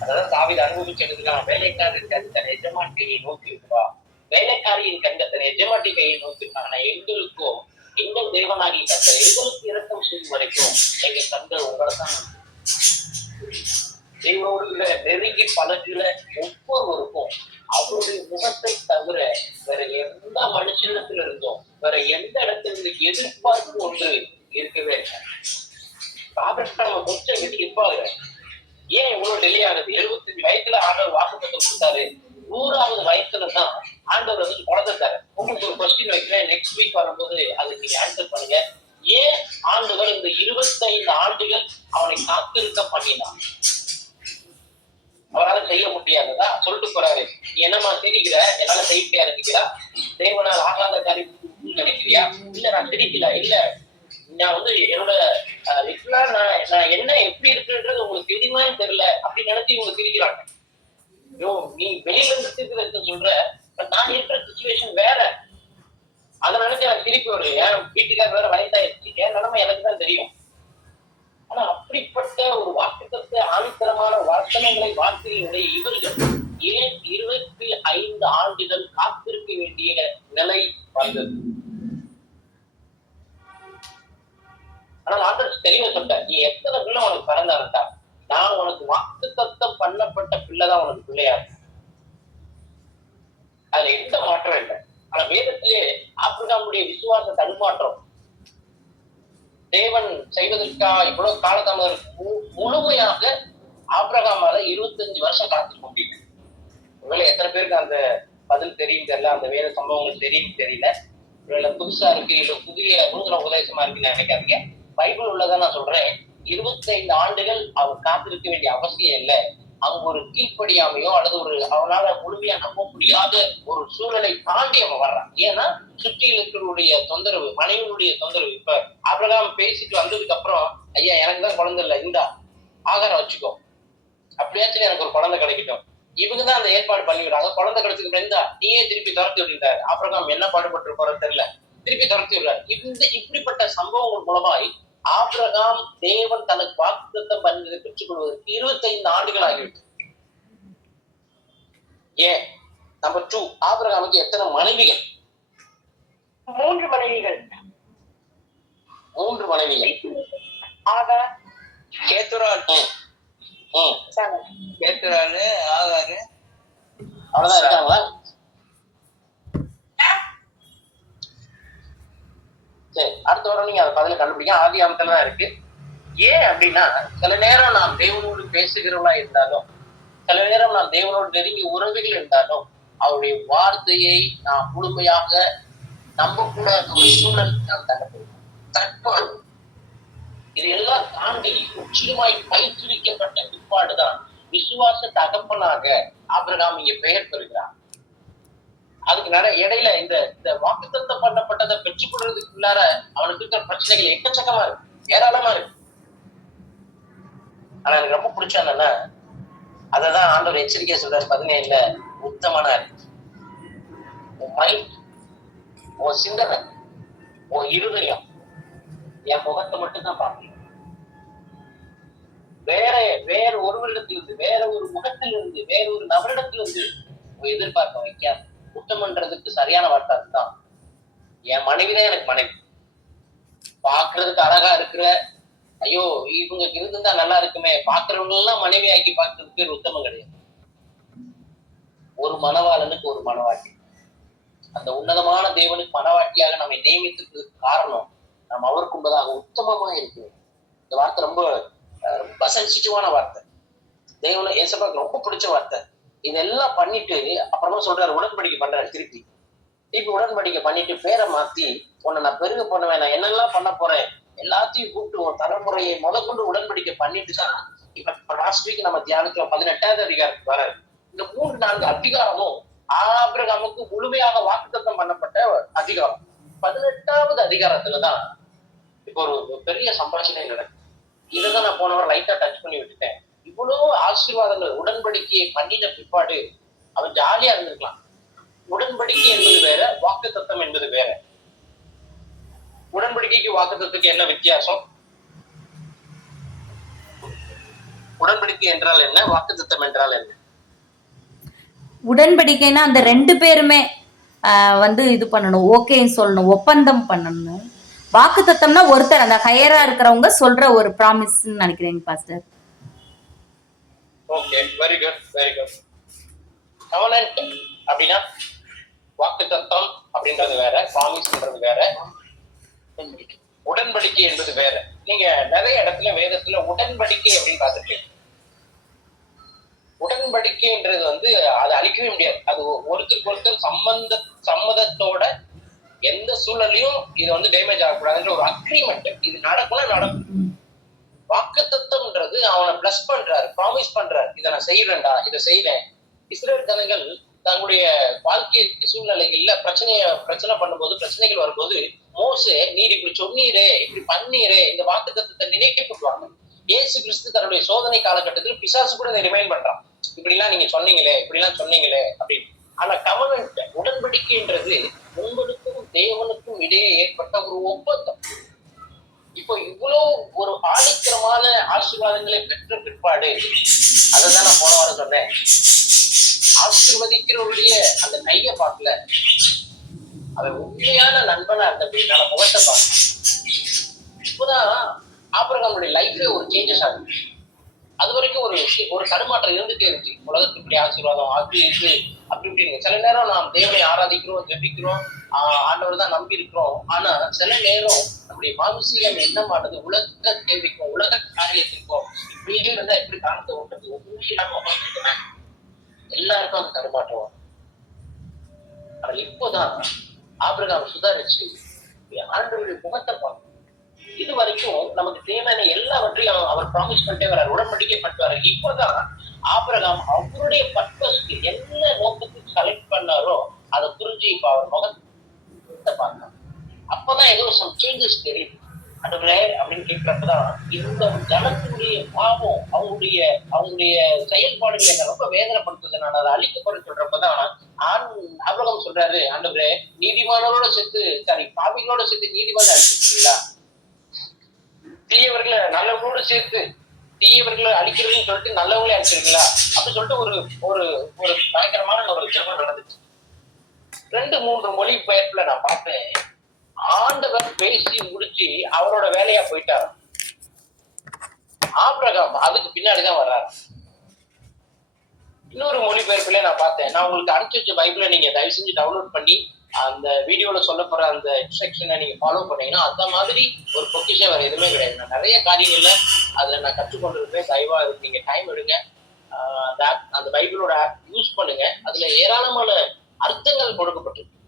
அதான் தாவீது அனுபவிச்சதுக்கான வேலைக்காரன் தன் எஜமான் கையை நோக்கி இருப்பா, வேலைக்காரியின் கண்ட தன் எஜமாட்டி கையை நோக்கிட்டான எங்களுக்கும் எங்கள் தேவனாகி கர்த்தர் எங்களுக்கு இரக்கம் செய்யும் வரைக்கும் எங்க கண்கள் உங்களை தான். தேவனோடு நெருங்கி பழகுல ஒவ்வொருவருக்கும் அவருடைய முகத்தை தவிர வேற எந்த மனுஷனத்துல இருந்தோம், வேற எந்த இடத்துல எதிர்பார்ப்பு ஒன்று இருக்கவே இல்லை. ஆபிரகாம் கொஞ்சம் இருப்பாங்க. ஏன் இவ்வளவு டெல்லி ஆகுது? 75 வயசுல ஆண்டவர் வாக்குத்தத்தம் கொடுத்தாரு. 100வது வயசுலதான் ஆண்டவர் வந்து குழந்தை தர. உங்களுக்கு ஒரு கொஸ்டின் வைக்கிறேன், நெக்ஸ்ட் வீக் வரும்போது அதுக்கு நீங்க ஆன்சர் பண்ணுங்க. ஏன் ஆண்டவர் இந்த 25 ஆண்டுகள் அவனை காத்திருக்க பண்ணினான்? அவரால் செய்ய முடியாததா? சொல்லிட்டு போறாரு, நீ என்னமா சிரிக்கிற? என்னால செய்ய முடியாது நினைக்கிறா? தேவனால் ஆகாத காரியம் நினைக்கிறியா? இல்ல நான் சிரிக்கல, இல்ல நான் வந்து என்னோட நான் என்ன எப்படி இருக்குன்றது உங்களுக்கு தெரியுமான்னு தெரியல அப்படின்னு நினைச்சு இவங்க சிரிக்கிறாங்க. நீ வெளியில இருந்து சொல்ற, நான் இருக்கிற சிச்சுவேஷன் வேற, அதை நினைச்சு எனக்கு திருப்பி வரும். என் வீட்டுக்கார வேற வயசாயிருச்சு, என் நிலைமை எனக்கு தான் தெரியும். ஆனா அப்படிப்பட்ட ஒரு வாக்குத்தத்தை ஆணித்தரமான வசனங்களை வார்த்தைகளுடைய இவர்கள் ஏன் 25 ஆண்டுகள் காத்திருக்க வேண்டிய நிலை வந்தது? ஆனால் ஆண்டவர் தெளிவா சொல்லிட்டார், நீ எத்தனை பிள்ளை உனக்கு பிறந்தாருட்டா, நான் உனக்கு வாக்குத்தத்தம் பண்ணப்பட்ட பிள்ளைதான் உனக்கு பிள்ளையா இருக்கு. அதுல எந்த மாற்றம் இல்லை. ஆனா வேதத்திலே ஆபிரகாமுடைய விசுவாச தடுமாற்றம் தேவன் செய்வதற்காக இவ்வளவு காலதாமதம் முழுமையாக ஆபிரகாமால 25 வருஷம் காத்துக்க முடியுது. ஒருவேளை எத்தனை பேருக்கு அந்த பதில் தெரியும் தெரியல, அந்த வேத சம்பவங்கள் தெரியும் தெரியல, ஒருவேளை புதுசா இருக்கு, இல்ல புதிய நூதன உபதேசமா இருக்குன்னு நினைக்காதீங்க. பைபிள் உள்ளதான் நான் சொல்றேன். 25 ஆண்டுகள் அவர் காத்திருக்க வேண்டிய அவசியம் இல்லை. அங்க ஒரு கீழ்ப்படியாமையோ அல்லது ஒரு அவனால முழுமையா நம்ப முடியாத ஒரு சூழலை தாண்டி அவன் வர்றான். ஏன்னா சுற்றியில் இருக்கிறவருடைய தொந்தரவு, மனைவியுடைய தொந்தரவு. இப்ப ஆபிரகாம் பேசிட்டு வந்ததுக்கு அப்புறம், ஐயா எனக்கு தான் குழந்தை இல்லை, இந்தா ஆகாரம் வச்சுக்கோ, அப்படியாச்சும் எனக்கு ஒரு குழந்தை கிடைக்கட்டும். இவங்கதான் அந்த ஏற்பாடு பண்ணிவிடுறாங்க. குழந்தை கிடைச்சதுக்கு இருந்தா நீயே திருப்பி துரத்தி விடுறாரு. ஆபிரகாம் என்ன பாடுபட்டு போற தெரியல, திருப்பி துரத்தி விடுறாரு. இப்படிப்பட்ட சம்பவங்கள் மூலமாய் ஆபிரகாம் தேவன் தனக்கு வாக்குத்தத்தம் பண்ணதை பெற்றுக் கொள்வதற்கு 25 ஆண்டுகள் ஆகிவிட்டு. ஏன்? நம்பர் 2, ஆபிரகாமுக்கு எத்தனை மனைவிகள்? 3 மனைவிகள். 3 மனைவிகள். ஆகார், கேத்துரால், கேத்துராலு, ஆகாரு, அவ்வளவுதான் இருக்காங்களா? சரி, அடுத்த வாரம் நீங்க அதை பதில கண்டுபிடிக்க. ஆதியாகமத்துல தான் இருக்கு. ஏன் அப்படின்னா, சில நேரம் நாம் தேவனோடு பேசுகிறவங்களா இருந்தாலும், சில நேரம் நாம் தேவனோடு நெருங்கி உறவுகள் இருந்தாலும், அவருடைய வார்த்தையை நாம் முழுமையாக நம்பக்கூடாத ஒரு சூழல் நாம் தள்ளப்படுவோம். இது எல்லாம் தாண்டி முற்றிலுமாய் பயிற்றுவிக்கப்பட்ட பிற்பாடுதான் விசுவாச தகப்பனாக ஆபிரகாம் இங்க பெயர் பெறுகிறார். அதுக்கு நிறைய இடையில இந்த வாக்குத்தத்தம் பண்ணப்பட்டதை பெற்றுக்கொள்றதுக்குள்ளார அவனுக்கு இருக்கிற பிரச்சனைகள் எக்கச்சக்கமா இருக்கு, ஏராளமா இருக்கு. ஆனா எனக்கு ரொம்ப பிடிச்ச என்னன்னா, அததான் ஆண்டவர் எச்சரிக்கை சொல்றாரு 17ல, உத்தமனா இருக்கு. உன் மைண்ட், உன் சிந்தனை, உன் இருதயம் என் முகத்தை மட்டும் தான் பார்க்கணும். ஒருவரிடத்திலிருந்து, வேற ஒரு முகத்திலிருந்து, வேற ஒரு நபரிடத்திலிருந்து எதிர்பார்க்க வைக்காது. உத்தமன்றதுக்கு சரியான வார்த்தை அதுதான். என் மனைவிதான் எனக்கு மனைவி. பாக்குறதுக்கு அழகா இருக்கிற, ஐயோ இவங்க இருந்துதான் நல்லா இருக்குமே, பாக்குறவங்க எல்லாம் மனைவி ஆக்கி பாக்குறதுக்கு பேர் உத்தமம் கிடையாது. ஒரு மணவாளனுக்கு ஒரு மணவாட்டி, அந்த உன்னதமான தேவனுக்கு மனவாட்டியாக நம்மை நியமித்திருக்கிறதுக்கு காரணம் நாம் அவருக்கு உண்பதாக உத்தமமா இருக்கு. இந்த வார்த்தை ரொம்ப ரொம்ப சென்சிட்டிவான வார்த்தை. தேவனை ஏசப்பாக்கு ரொம்ப பிடிச்ச வார்த்தை. இதெல்லாம் பண்ணிட்டு அப்புறமா சொல்றாரு, உடன்படிக்கை பண்றாரு. திருப்பி உடன்படிக்கை பண்ணிட்டு பேரை மாத்தி, உன்னை நான் பெருக பண்ணுவேன், நான் என்னெல்லாம் பண்ண போறேன் எல்லாத்தையும் கூப்பிட்டு உன் தலைமுறையை முதற்கொண்டு உடன்படிக்கை பண்ணிட்டு தான் இப்ப லாஸ்ட் வீக் நம்ம தியானத்துல 18வது அதிகாரத்துக்கு வர இந்த 3-4 அதிகாரமும் ஆபிரகாமுக்கு முழுமையாக வாக்குத்தத்தம் பண்ணப்பட்ட அதிகாரம். 18வது அதிகாரத்துலதான் இப்போ ஒரு பெரிய சம்பாஷணை நடக்கும். இதைதான் நான் போனவரை லைட்டா டச் பண்ணி விட்டுட்டேன். இவ்வளவு ஆசீர்வாதங்கள் உடன்படிக்கையை பண்ணின பிற்பாடு அவன் ஜாலியா இருந்திருக்கலாம். உடன்படிக்கை என்பது வேற, வாக்குத்தத்தம் என்பது வேற. உடன்படிக்கைக்கு வாக்குத்தத்துக்கு என்ன வித்தியாசம்? உடன்படிக்கை என்றால் என்ன, வாக்குத்தத்தம் என்றால் என்ன? உடன்படிக்கைன்னா அந்த 2 பேருமே இது பண்ணணும், ஓகேன்னு சொல்லணும், ஒப்பந்தம் பண்ணணும். வாக்கு தத்தம்னா ஒருத்தர், அந்த ஹையரா இருக்கிறவங்க சொல்ற ஒரு ப்ராமிஸ் நினைக்கிறேன் pastor. Okay, very good, very good. Covenant அப்படின்னா வாக்கு தத்தம் அப்படின்றது வேற, ப்ராமிஸ்ன்றது வேற, உடன்படிக்கை என்பது வேற. நீங்க நிறைய இடத்துல வேதத்துல உடன்படிக்கை அப்படின்னு பார்த்துருக்கீங்க. உடன்படிக்கைன்றது அதை அழிக்கவே முடியாது. அது ஒருத்தருக்கு ஒருத்தர் சம்மதத்தோட எந்த சூழலையும் இது டேமேஜ் ஆகக்கூடாதுன்ற ஒரு அக்ரிமெண்ட். இது நடக்கும்னா நடக்கும். வாக்குத்தத்தம்ன்றது அவனை பிளஸ் பண்றாரு, ப்ராமிஸ் பண்றாரு, இதை நான் செய்யறேன்டா, இதை செய்வேன். இஸ்ரேல் ஜனங்கள் தங்களுடைய வாழ்க்கை சூழ்நிலைகள்ல பிரச்சனை பண்ணும்போது, பிரச்சனைகள் வரும்போது, மோசே நீர் இப்படி சொன்னீரே, இப்படி பண்ணீரே, இந்த வாக்குத்தத்தத்தை நினைக்கப்படுவாங்க. இயேசு கிறிஸ்து தன்னுடைய சோதனை காலகட்டத்தில் பிசாசு கூட இதை ரிமைண்ட் பண்றான். இப்படி எல்லாம் நீங்க சொன்னீங்களே, இப்படி எல்லாம் சொன்னீங்களே அப்படின்னு. ஆனா கவர்னன்ட், உடன்படிக்கைன்றது உங்களுக்கும் தேவனுக்கும் இடையே ஏற்பட்ட ஒரு ஒப்பந்தம். இப்போ இவ்வளவு ஒரு ஆணித்தரமான ஆசீர்வாதங்களை பெற்ற பிற்பாடு, அதைதான் நான் போன வாரம் சொன்னேன், ஆசீர்வதிக்கிறவருடைய அந்த கையை பார்க்கல, அவன் உண்மையான நண்பனா இருந்த அப்படின்னால முகத்தை பார்க்கலாம். இப்போதான் ஆபிரகாமுடைய லைஃப்ல ஒரு சேஞ்சஸ் ஆகுது. அது வரைக்கும் ஒரு தடுமாற்றம் இருந்துட்டே இருந்துச்சு. உலகத்துக்கு இப்படி ஆசீர்வாதம், அது இது அப்படி இப்படின்னு. சில நேரம் நாம் தேவனை ஆராதிக்கிறோம், ஜெபிக்கிறோம், ஆண்டவர் தான் நம்பி இருக்கிறோம். ஆனா சில நேரம் நம்முடைய மானுஷியம் என்னமானது உலக தேவைக்கும் உலக காரியத்திற்கும் இப்படியே இருந்தா எப்படி காலத்தை ஓட்டுறது, உண்மையிலாம எல்லாருக்கும் அந்த தடுமாற்றம். ஆனால் இப்போதான் ஆபிரகாம் சுதாரிச்சு ஆண்டவருடைய முகத்தை பார்க்கணும். இது வரைக்கும் நமக்கு தேவையான எல்லாவற்றையும் அவர் ப்ராமிஸ் பண்ணிட்டே வர்றாரு, உடன்படிக்கை பண்ணிட்டு வர்றாரு. இப்போதான் ஆபிரகாம் அவருடைய பர்பஸ்க்கு என்ன நோக்கத்துக்கு செலக்ட் பண்ணாரோ அதை புரிஞ்சு இப்ப அவர் முகத்தை பார்க்கலாம். அப்பதான் ஏதோ சம் சேஞ்சஸ் தெரியுது. அதுவே அப்படின்னு கேட்கிறப்பதான் இந்த ஜனத்தினுடைய பாவம், அவங்களுடைய செயல்பாடுகளை என்ன ரொம்ப வேதனைப்படுத்துது, நான் அதை அழிக்கப்படுன்னு சொல்றப்பதான் ஆபிரகாம் சொல்றாரு, ஆண்டவரே நீதிமானோட சேர்த்து பாவிகளோட சேர்த்து நீதிமான அழிச்சிருக்கீங்களா, தீயவர்களை நல்லவங்களோட சேர்த்து தீயவர்களை அழிக்கிறதுன்னு சொல்லிட்டு நல்லவங்களே அழிச்சிருக்கீங்களா அப்படின்னு சொல்லிட்டு ஒரு ஒரு பயங்கரமான ஒரு ஜெபம் நடந்துச்சு. 2-3 மொழி பெயர்ப்புல நான் பார்த்தேன். ஆண்டவர் பேசி முடிச்சு அவரோட வேலையா போயிட்டாரு. ஆபிரகாம் அதுக்கு பின்னாடிதான் வர்றாரு. இன்னொரு மொழிபெயர்ப்புல நான் பார்த்தேன். நான் உங்களுக்கு அனுப்பிச்சு வச்ச பைபிளை நீங்க தயவு செஞ்சு டவுன்லோட் பண்ணி அந்த வீடியோல சொல்ல போற அந்த இன்ஸ்ட்ரக்ஷனை நீங்க ஃபாலோ பண்ணீங்கன்னா அந்த மாதிரி ஒரு பொக்கிஷம் வேற எதுவுமே கிடையாது. நான் நிறைய காரியங்கள்ல அதுல நான் கற்றுக்கொண்டிருப்பேன். தயவா அதுக்கு நீங்க டைம் எடுங்க, அந்த பைபிளோட ஆப் யூஸ் பண்ணுங்க. அதுல ஏராளமான அர்த்தங்கள் கொடுக்கப்பட்டிருக்கு.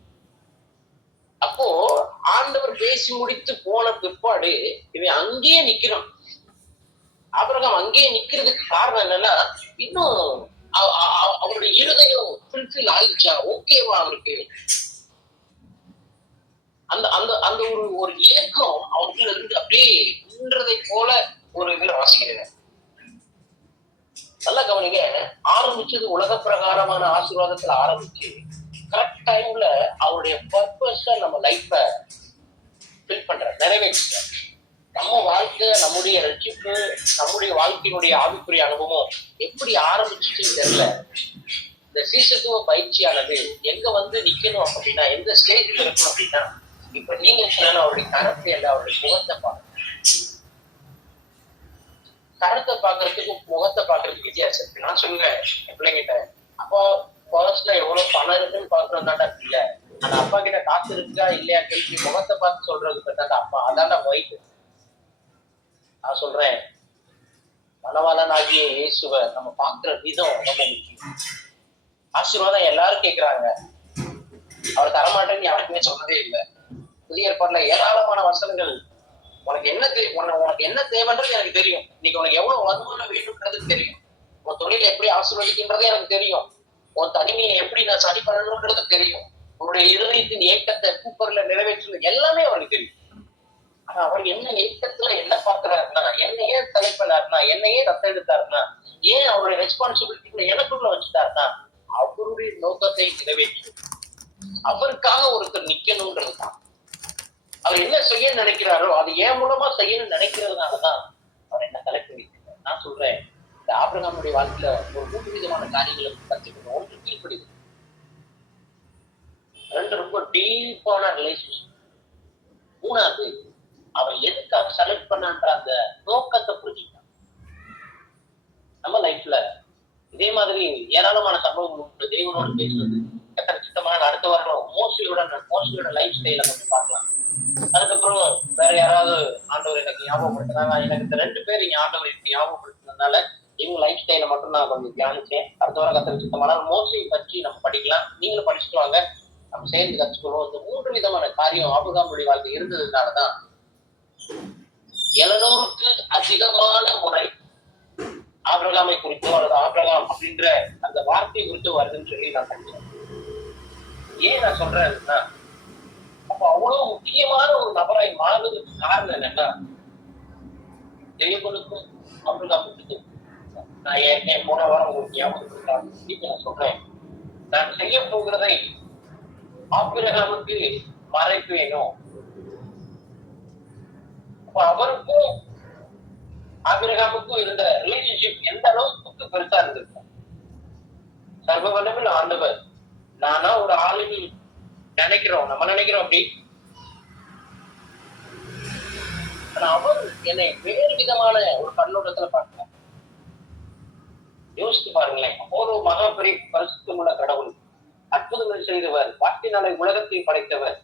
அப்போ ஆண்டவர் பேசி முடித்து போன பிற்பாடு இவன் அங்கேயே நிக்கிறான். ஆபிரகாம் அங்கேயே நிக்கிறதுக்கு காரணம் என்னன்னா, இன்னும் அவருடைய இருதயம் ஃபுல்ஃபில் ஆயிடுச்சா, ஓகேவா அவருக்கு அந்த அந்த அந்த ஒரு ஏக்கம் அவருக்குள்ள இருந்து அப்படியே நின்றதை போல ஒரு இதுல வாசிக்கிறேன். நல்லா கவனிங்க. ஆரம்பிச்சது உலக பிரகாரமான ஆசீர்வாதத்துல ஆரம்பிச்சு கரெக்ட் டைம்ல அவருடைய பர்பஸ நம்ம லைஃப ஃபில் பண்ற, நிறைவேற்ற. நம்ம வாழ்க்கை, நம்முடைய ரட்சிப்பு, நம்முடைய வாழ்க்கையினுடைய ஆவிக்குரிய அனுபவம் எப்படி ஆரம்பிச்சுன்னு தெரியல. இந்த சீசத்துவ பயிற்சியானது எங்க வந்து நிக்கணும் அப்படின்னா, எந்த ஸ்டேஜ்ல இருக்கணும் அப்படின்னா, இப்ப நீங்க அவருடைய கரத்தை அல்ல, அவருடைய முகத்தை பார்க்கணும். கரத்தை பாக்குறதுக்கும் முகத்தை பாக்குறதுக்கு வித்தியாசம் இருக்கு. நான் சொல்லுவேன் என் பிள்ளைங்கிட்ட, அப்போ பர்ஸ்ல எவ்வளவு பணம் இருக்குன்னு பாக்குறது தாண்டா இல்ல, அந்த அப்பா கிட்ட காசு இருக்கா இல்லையா கேள்வி முகத்தை பார்த்து சொல்றதுக்கு தாண்டா அப்பா, அதாண்டா ஒய்ஃப். நான் சொல்றேன், மணவாளனாகிய இயேசுவை நம்ம பாக்குற விதம் ரொம்ப முக்கியம். ஆசீர்வாதம் எல்லாரும் கேட்கிறாங்க, அவர் தரமாட்டேன்னு யாருக்குமே சொன்னதே இல்லை. புதிய ஏற்பாடுல ஏராளமான வசனங்கள், உனக்கு என்ன உனக்கு என்ன தேவைன்றது எனக்கு தெரியும், இன்னைக்கு உனக்கு எவ்வளவு வருமானம் வேணும்ன்றது தெரியும், உன் தொழிலை எப்படி ஆசீர்வதிக்கின்றதே எனக்கு தெரியும், உன் தனிமையை எப்படி நான் சரி பண்ணணும்ன்றது தெரியும், உன்னுடைய இருதயத்தின் ஏக்கத்தை கூப்பர்ல நிறைவேற்றுறது எல்லாமே அவருக்கு தெரியும். ஆனா அவர் என்ன ஏக்கத்துல என்ன பாக்குறாருன்னா, என்ன ஏன் தலைப்பினாருன்னா, என்ன ஏன் ரத்த எடுத்தாருன்னா, ஏன் அவருடைய ரெஸ்பான்சிபிலிட்டிக்குள்ள எனக்குள்ள வச்சுட்டாருன்னா, அவருடைய நோக்கத்தை நிறைவேற்று, அவருக்காக ஒருத்தர் நிக்கணும்ன்றதுதான். அவர் என்ன செய்ய நினைக்கிறாரோ அது ஏன் மூலமா செய்யணும்னு நினைக்கிறதுனாலதான் அவர் என்ன தலைப்பு வைக்கிறார். நான் சொல்றேன், இந்த ஆபிரகாமுடைய வாழ்க்கையில ஒரு 3 விதமான காரியங்களை கற்றுக்கணும். ஒன்று கீழ்ப்படிவு, 2 ரொம்ப டீப்பான ரிலேஷன்ஷிப், 3வது அவன் எதுக்காக செலக்ட் பண்ணான்ற அந்த நோக்கத்தை புரிஞ்சுட்டான். நம்ம லைஃப்ல இதே மாதிரி ஏராளமான சம்பவங்கள் தேவனோடு பேசுறது சுத்தமான அடுத்த வாரம் மோஸ்ட்லியோட லைஃப் ஸ்டைல கொஞ்சம் பார்க்கலாம். அதுக்கப்புறம் வேற யாராவது ஆண்டவர் எனக்கு ஞாபகப்படுத்தினாங்க, எனக்கு இந்த 2 பேர் இங்க ஆண்டவர் எனக்கு ஞாபகப்படுத்தினதுனால இவங்க லைஃப் ஸ்டைல மட்டும் நான் கொஞ்சம் தியானிச்சேன். அடுத்த வாரம் கத்தர் சுத்தமான மோஸ்ட்லி பற்றி நம்ம படிக்கலாம், நீங்களும் படிச்சுட்டு வாங்க, நம்ம சேர்ந்து கற்றுக்கணும். இந்த 3 விதமான காரியம் ஆபிரகாமுடைய வாழ்க்கை இருந்ததுனாலதான் 700க்கு அதிகமான முறை ஆபிரகாமை குறித்தோ அல்லது ஆபிரகாம் அப்படின்ற அந்த வார்த்தை குறித்து வருதுன்னு சொல்லி நான் படிச்சேன். ஏன் நான் சொல்றேன்னா, அப்ப அவ்வளவு முக்கியமான ஒரு நபராய் மாறுவதற்கு காரணம் என்னன்னா, தேவனுக்கும் ஆபிரகாமுக்கும் நான் ஏன் போன வாரம் உங்களுக்கு ஞாபகம் நான் சொல்றேன், நான் செய்ய போகிறதை ஆபிரகாமுக்கு மறைப்பேனோ, அவருக்கும் ஆபிரகாமுக்கும் இருந்த ரிலேஷன்ஷிப் எந்த அளவுக்கு பெருசா இருந்திருக்கு. சர்வ வல்லமையுள்ள ஆண்டவர் நானா ஒரு ஆளுன்னு நினைக்கிறோம், நம்ம நினைக்கிறோம் அப்படி, ஆனா அவர் என்னை வேறு விதமான ஒரு கண்ணோட்டத்துல பார்க்கிறார். யோசிச்சு பாருங்களேன், ஒரு மகா பெரிய பரிசுத்தமுள்ள கடவுள், அற்புதங்கள் செய்தவர், வார்த்தையினாலே உலகத்தை படைத்தவர்,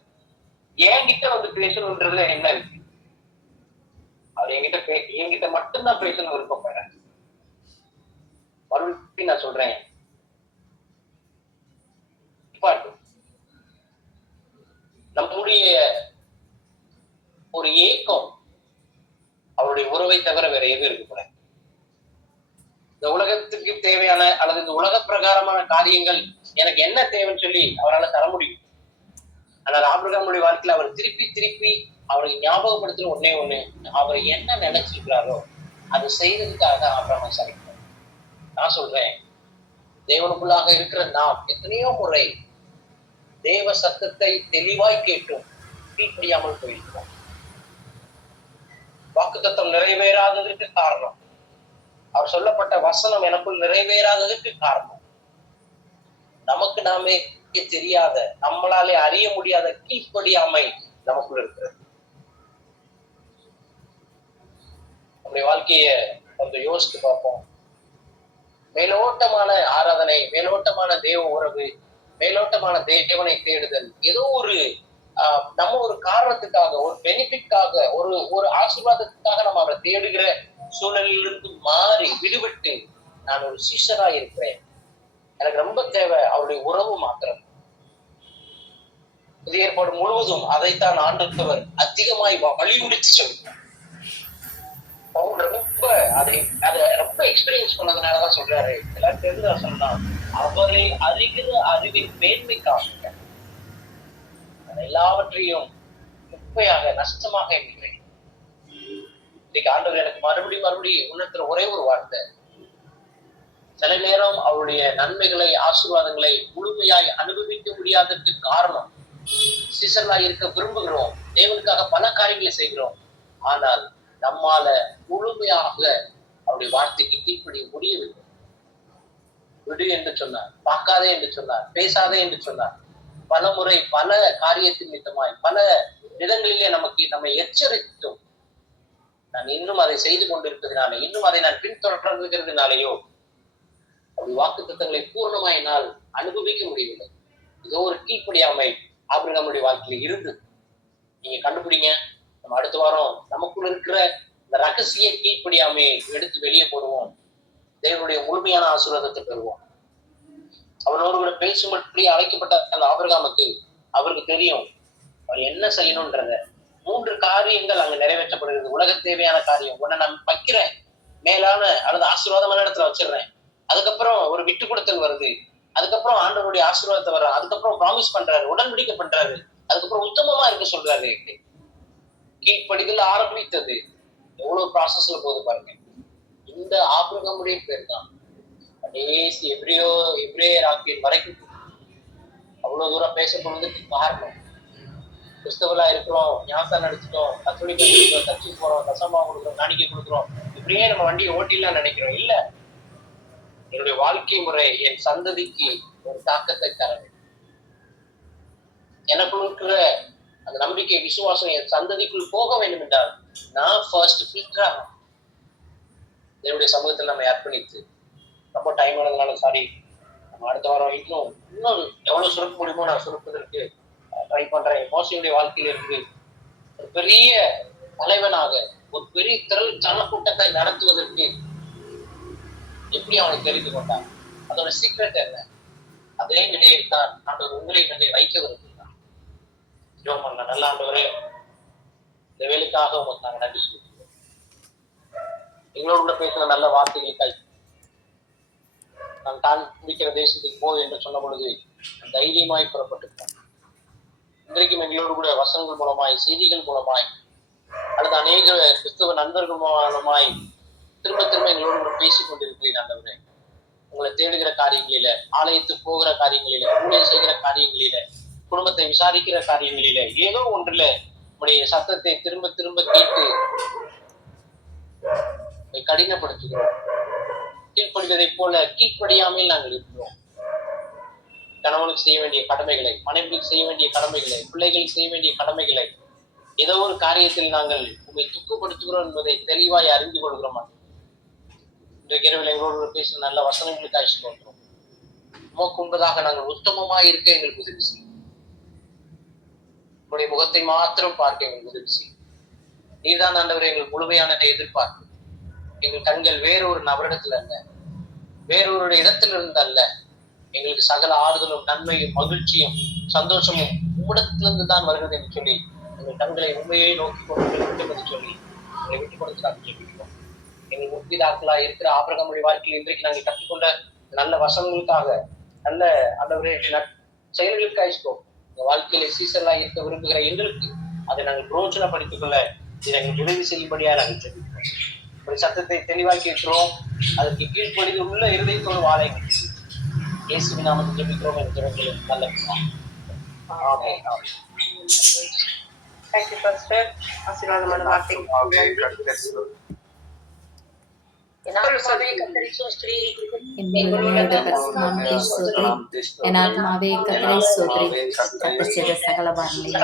என்கிட்ட வந்து பேசணுன்றதுல என்ன இருக்கு? அவர் என்கிட்ட மட்டும்தான் பேசணும் விருப்பப்படுறேன். மறுபடியும் நான் சொல்றேன், நம்முடைய ஒரு ஏக்கம் அவருடைய உறவை தவிர வேற எதுவும் இருக்கக்கூடாது. இந்த உலகத்துக்கு தேவையான அல்லது இந்த உலக பிரகாரமான காரியங்கள் எனக்கு என்ன தேவைன்னு சொல்லி அவரால் தர முடியும். ஆனால் ஆபிரகாமுடைய வாழ்க்கையில அவர் திருப்பி திருப்பி அவருக்கு ஞாபகப்படுத்துற ஒன்னே ஒண்ணு, அவர் என்ன நினைச்சிருக்கிறாரோ அது செய்யறதுக்காக ஆபிரகாம் சரிக்கிறார். நான் சொல்றேன், தேவனுக்குள்ளாக இருக்கிற நாம் எத்தனையோ முறை தேவ சத்தத்தை தெளிவாய் கேட்டும் கீழ்ப்படியாமல் போயிருக்கிறோம். வாக்குத்தத்தம் நிறைவேறாததற்கு காரணம், அவர் சொல்லப்பட்ட வசனம் எனக்குள் நிறைவேறாததற்கு காரணம், நமக்கு நாமே தெரியாத, நம்மளாலே அறிய முடியாத கீழ்ப்படியாமை நமக்குள்ள இருக்கிறது. நம்முடைய வாழ்க்கைய கொஞ்சம் யோசித்து பார்ப்போம். மேலோட்டமான ஆராதனை, மேலோட்டமான தேவ உறவு, மேலோட்டமான தேவனை தேடுதல், ஏதோ ஒரு நம்ம ஒரு காரணத்துக்காக, ஒரு பெனிஃபிட்காக, ஒரு ஆசீர்வாதத்துக்காக நம்ம அவரை தேடுகிற சூழலிலிருந்து மாறி விடுபட்டு, நான் ஒரு சீஷரா இருக்கிறேன், எனக்கு ரொம்ப தேவை அவருடைய உறவு மாத்திரம். புதிய ஏற்பாடு முழுவதும் அதைத்தான் ஆண்டவர் அதிகமாய் வலியுறுத்தி சொல்றார். ரொம்ப அதை ரொம்ப எக்ஸ்பீரியன்ஸ் பண்ணதுனாலதான் சொல்றாரு. எல்லாரும் தெரிஞ்சா சொன்னா, அவரை அறிகிற அறிவின் மேன்மைக்காக எல்லாவற்றையும் குப்பையாக நஷ்டமாக எண்ணுகிறேன். இன்னைக்கு ஆண்டவர் எனக்கு மறுபடியும் உன்னத்துல ஒரே ஒரு வார்த்தை, சில நேரம் அவருடைய நன்மைகளை ஆசீர்வாதங்களை முழுமையாய் அனுபவிக்க முடியாததற்கு காரணம், சீசர்களாய் இருக்க விரும்புகிறோம், தேவனுக்காக பல காரியங்களை செய்கிறோம், ஆனால் நம்மால முழுமையாக அவருடைய வார்த்தைக்கு கீழ்ப்படிய முடியவில்லை. விடு என்று சொன்னார், பார்க்காதே என்று சொன்னார், பேசாதே என்று சொன்னார். பல முறை பல காரியத்தின் நிமித்தமாய் பல இடங்களிலே நம்மை எச்சரித்தோம். நான் இன்னும் அதை செய்து கொண்டிருப்பதனால, இன்னும் அதை நான் பின்தொடர்கிறதுனாலேயோ அப்படி வாக்கு தத்தங்களை பூர்ணமாய் என்னால் அனுபவிக்க முடியவில்லை. ஏதோ ஒரு கீழ்ப்படியாமை ஆபிரகாமுடைய வாழ்க்கையில இருந்து நீங்க கண்டுபிடிங்க. நம்ம அடுத்த வாரம் நமக்குள்ள இருக்கிற இந்த ரகசிய கீழ்ப்படியாமையை எடுத்து வெளியே போடுவோம். தேவனுடைய முழுமையான ஆசீர்வாதத்தை பெறுவோம். அவனோடு கூட பேசும்படி அழைக்கப்பட்ட அந்த ஆபிரகாமுக்கு அவருக்கு தெரியும் அவர் என்ன செய்யணும்ன்றத. 3 காரியங்கள் அங்க நிறைவேற்றப்படுகிறது. உலக தேவையான காரியம் உன்னை நான் வைக்கிறேன், மேலான அல்லது ஆசீர்வாதமான இடத்துல வச்சிடுறேன். அதுக்கப்புறம் ஒரு விட்டு கொடுத்தல் வருது. அதுக்கப்புறம் ஆண்டவருடைய ஆசீர்வாதத்தை வர்றாரு. அதுக்கப்புறம் ப்ராமிஸ் பண்றாரு, உடன்படிக்கை பண்றாரு. அதுக்கப்புறம் உத்தமமா இருக்க சொல்றாரு. கீழ்ப்படிதல் ஆரம்பித்தது எவ்வளவு ப்ராசஸ்ல போகுது பாருங்க. இந்த ஆபிரகாமுடைய பேர் தான் கடைசி எபிரேயர் ஆக்கியன் வரைக்கும் அவ்வளவு தூரம் பேசப்படுவதற்கு காரணம். கிறிஸ்தவலா இருக்கிறோம், ஞாபகம் நடிச்சிட்டோம், கத்தோலிக்க இருக்கிறோம், சர்ச்சுக்கு போறோம், தசமா கொடுக்குறோம், காணிக்கை கொடுக்குறோம், இப்படியே நம்ம வண்டியை ஓட்டிலாம் நினைக்கிறோம். இல்ல, என்னுடைய வாழ்க்கை முறை என் சந்ததிக்கு ஒரு தாக்கத்தை தர வேண்டும். எனக்குள் இருக்கிற அந்த நம்பிக்கை விசுவாசம் என் சந்ததிக்குள் போக வேண்டும் என்றால் நான் ஃபர்ஸ்ட் ஃபில்டர் ஆகணும். என்னுடைய சமூகத்தில் நம்ம அர்ப்பணித்து ரொம்ப டைம் ஆனதுனால சாரி, நம்ம அடுத்த வாரம் இன்னொரு எவ்வளவு சுருக்க முடியுமோ நான் சுருப்பதற்கு ட்ரை பண்றேன். மோசையுடைய வாழ்க்கையில இருந்து ஒரு பெரிய தலைவனாக ஒரு பெரிய திரள் ஜனக்கூட்டத்தை நடத்துவதற்கு எப்படி அவனை தெரிந்து கொண்டான், அதோட சீக்ரெட் என்ன? அதே நிலையில் தான் ஆண்டவர் உங்களை வைக்க விரும்புகிறார். நல்ல ஆண்டவரே, இந்த வேலைக்காக உங்களுக்கு நாங்கள் நன்றி சொல்லுகிறோம். எங்களோட பேசுற நல்ல வார்த்தைகளுக்காய் நான் காண்பிக்கிற தேசத்துக்கு போ என்று சொன்ன பொழுது தைரியமாய் புறப்பட்டிருக்கோம். இன்றைக்கும் எங்களோடு கூட வசனங்கள் மூலமாய், செய்திகள் மூலமாய், அல்லது அநேக கிறிஸ்தவ நண்பர்கள் மூலமாய் திரும்ப திரும்ப எங்களோடு கூட பேசிக் கொண்டிருக்கிறேன். ஆண்டவரே, உங்களை தேடுகிற காரியங்களில, ஆலயத்துக்கு போகிற காரியங்களில, ஊழியம் செய்கிற காரியங்களில, குடும்பத்தை விசாரிக்கிற காரியங்களில, ஏதோ ஒன்றுல உங்களுடைய சத்தத்தை திரும்ப திரும்ப கேட்டு கடினப்படுத்துகிறோம். கீழ்ப்படுவதை போல கீழ்ப்படியாமல் நாங்கள் இருக்கிறோம். கணவனுக்கு செய்ய வேண்டிய கடமைகளை, மனைவிக்கு செய்ய வேண்டிய கடமைகளை, பிள்ளைகளுக்கு செய்ய வேண்டிய கடமைகளை ஏதோ ஒரு காரியத்தில் நாங்கள் உங்களை துக்கப்படுத்துகிறோம் என்பதை தெளிவாய் அறிந்து கொள்கிறோம். இன்றைக்கு இரவில் எங்களோடு பேசும் நல்ல வசனங்களுக்கு ஆட்சி கொள்கிறோம். உமக்கு உண்பதாக நாங்கள் உத்தமமாய் இருக்க எங்களுக்கு உதவி செய்யும். உங்களுடைய முகத்தை மாத்திரம் பார்க்க எங்களுக்கு உதவி செய்யும். நீர்தான் ஆண்டவரை எங்கள் முழுமையான எதிர்பார்ப்பு. எங்கள் கண்கள் வேறொரு நபரிடத்துல அல்ல, வேறொரு இடத்திலிருந்து அல்ல. எங்களுக்கு சகல ஆறுதலும், நன்மையும், மகிழ்ச்சியும், சந்தோஷமும் உம்மிடத்திலிருந்து தான் வருகிறது என்று சொல்லி எங்கள் கண்களை உண்மையை நோக்கி கொண்டு விட்டு சொல்லி எங்களை விட்டு கொடுத்து சொல்லிக்கிறோம். எங்கள் முற்பிதாக்களா இருக்கிற ஆபிரகாமுடைய வாழ்க்கையில் இன்றைக்கு நாங்கள் கற்றுக்கொண்ட நல்ல வசனங்களுக்காக, நல்ல ஆண்டவரே செயல்களுக்கு ஆயிட்டோம். எங்க வாழ்க்கையில சீசலா இருக்க விரும்புகிற எங்களுக்கு அதை நாங்கள் பிரோஜனப்படுத்திக் கொள்ள இதை எங்களுக்கு உதவி செய்யும்படியா நாங்கள் சொல்லிக்கிறோம். ஒரு சத்தத்தை தெளிவாக்கி இருக்கிறோம். அதற்கு கீழ்ப்படிந்து உள்ள இருதயத்தோடு வாழை இயேசுவின் நாமத்தில் ஜெபிக்கிறோம் என்று நல்ல ஆசீர்வாதமான வார்த்தை. என் ஆத்மாவே கர்த்தரை ஸ்தோத்திரி, கர்த்தர் செய்த சகல பாரங்களையும்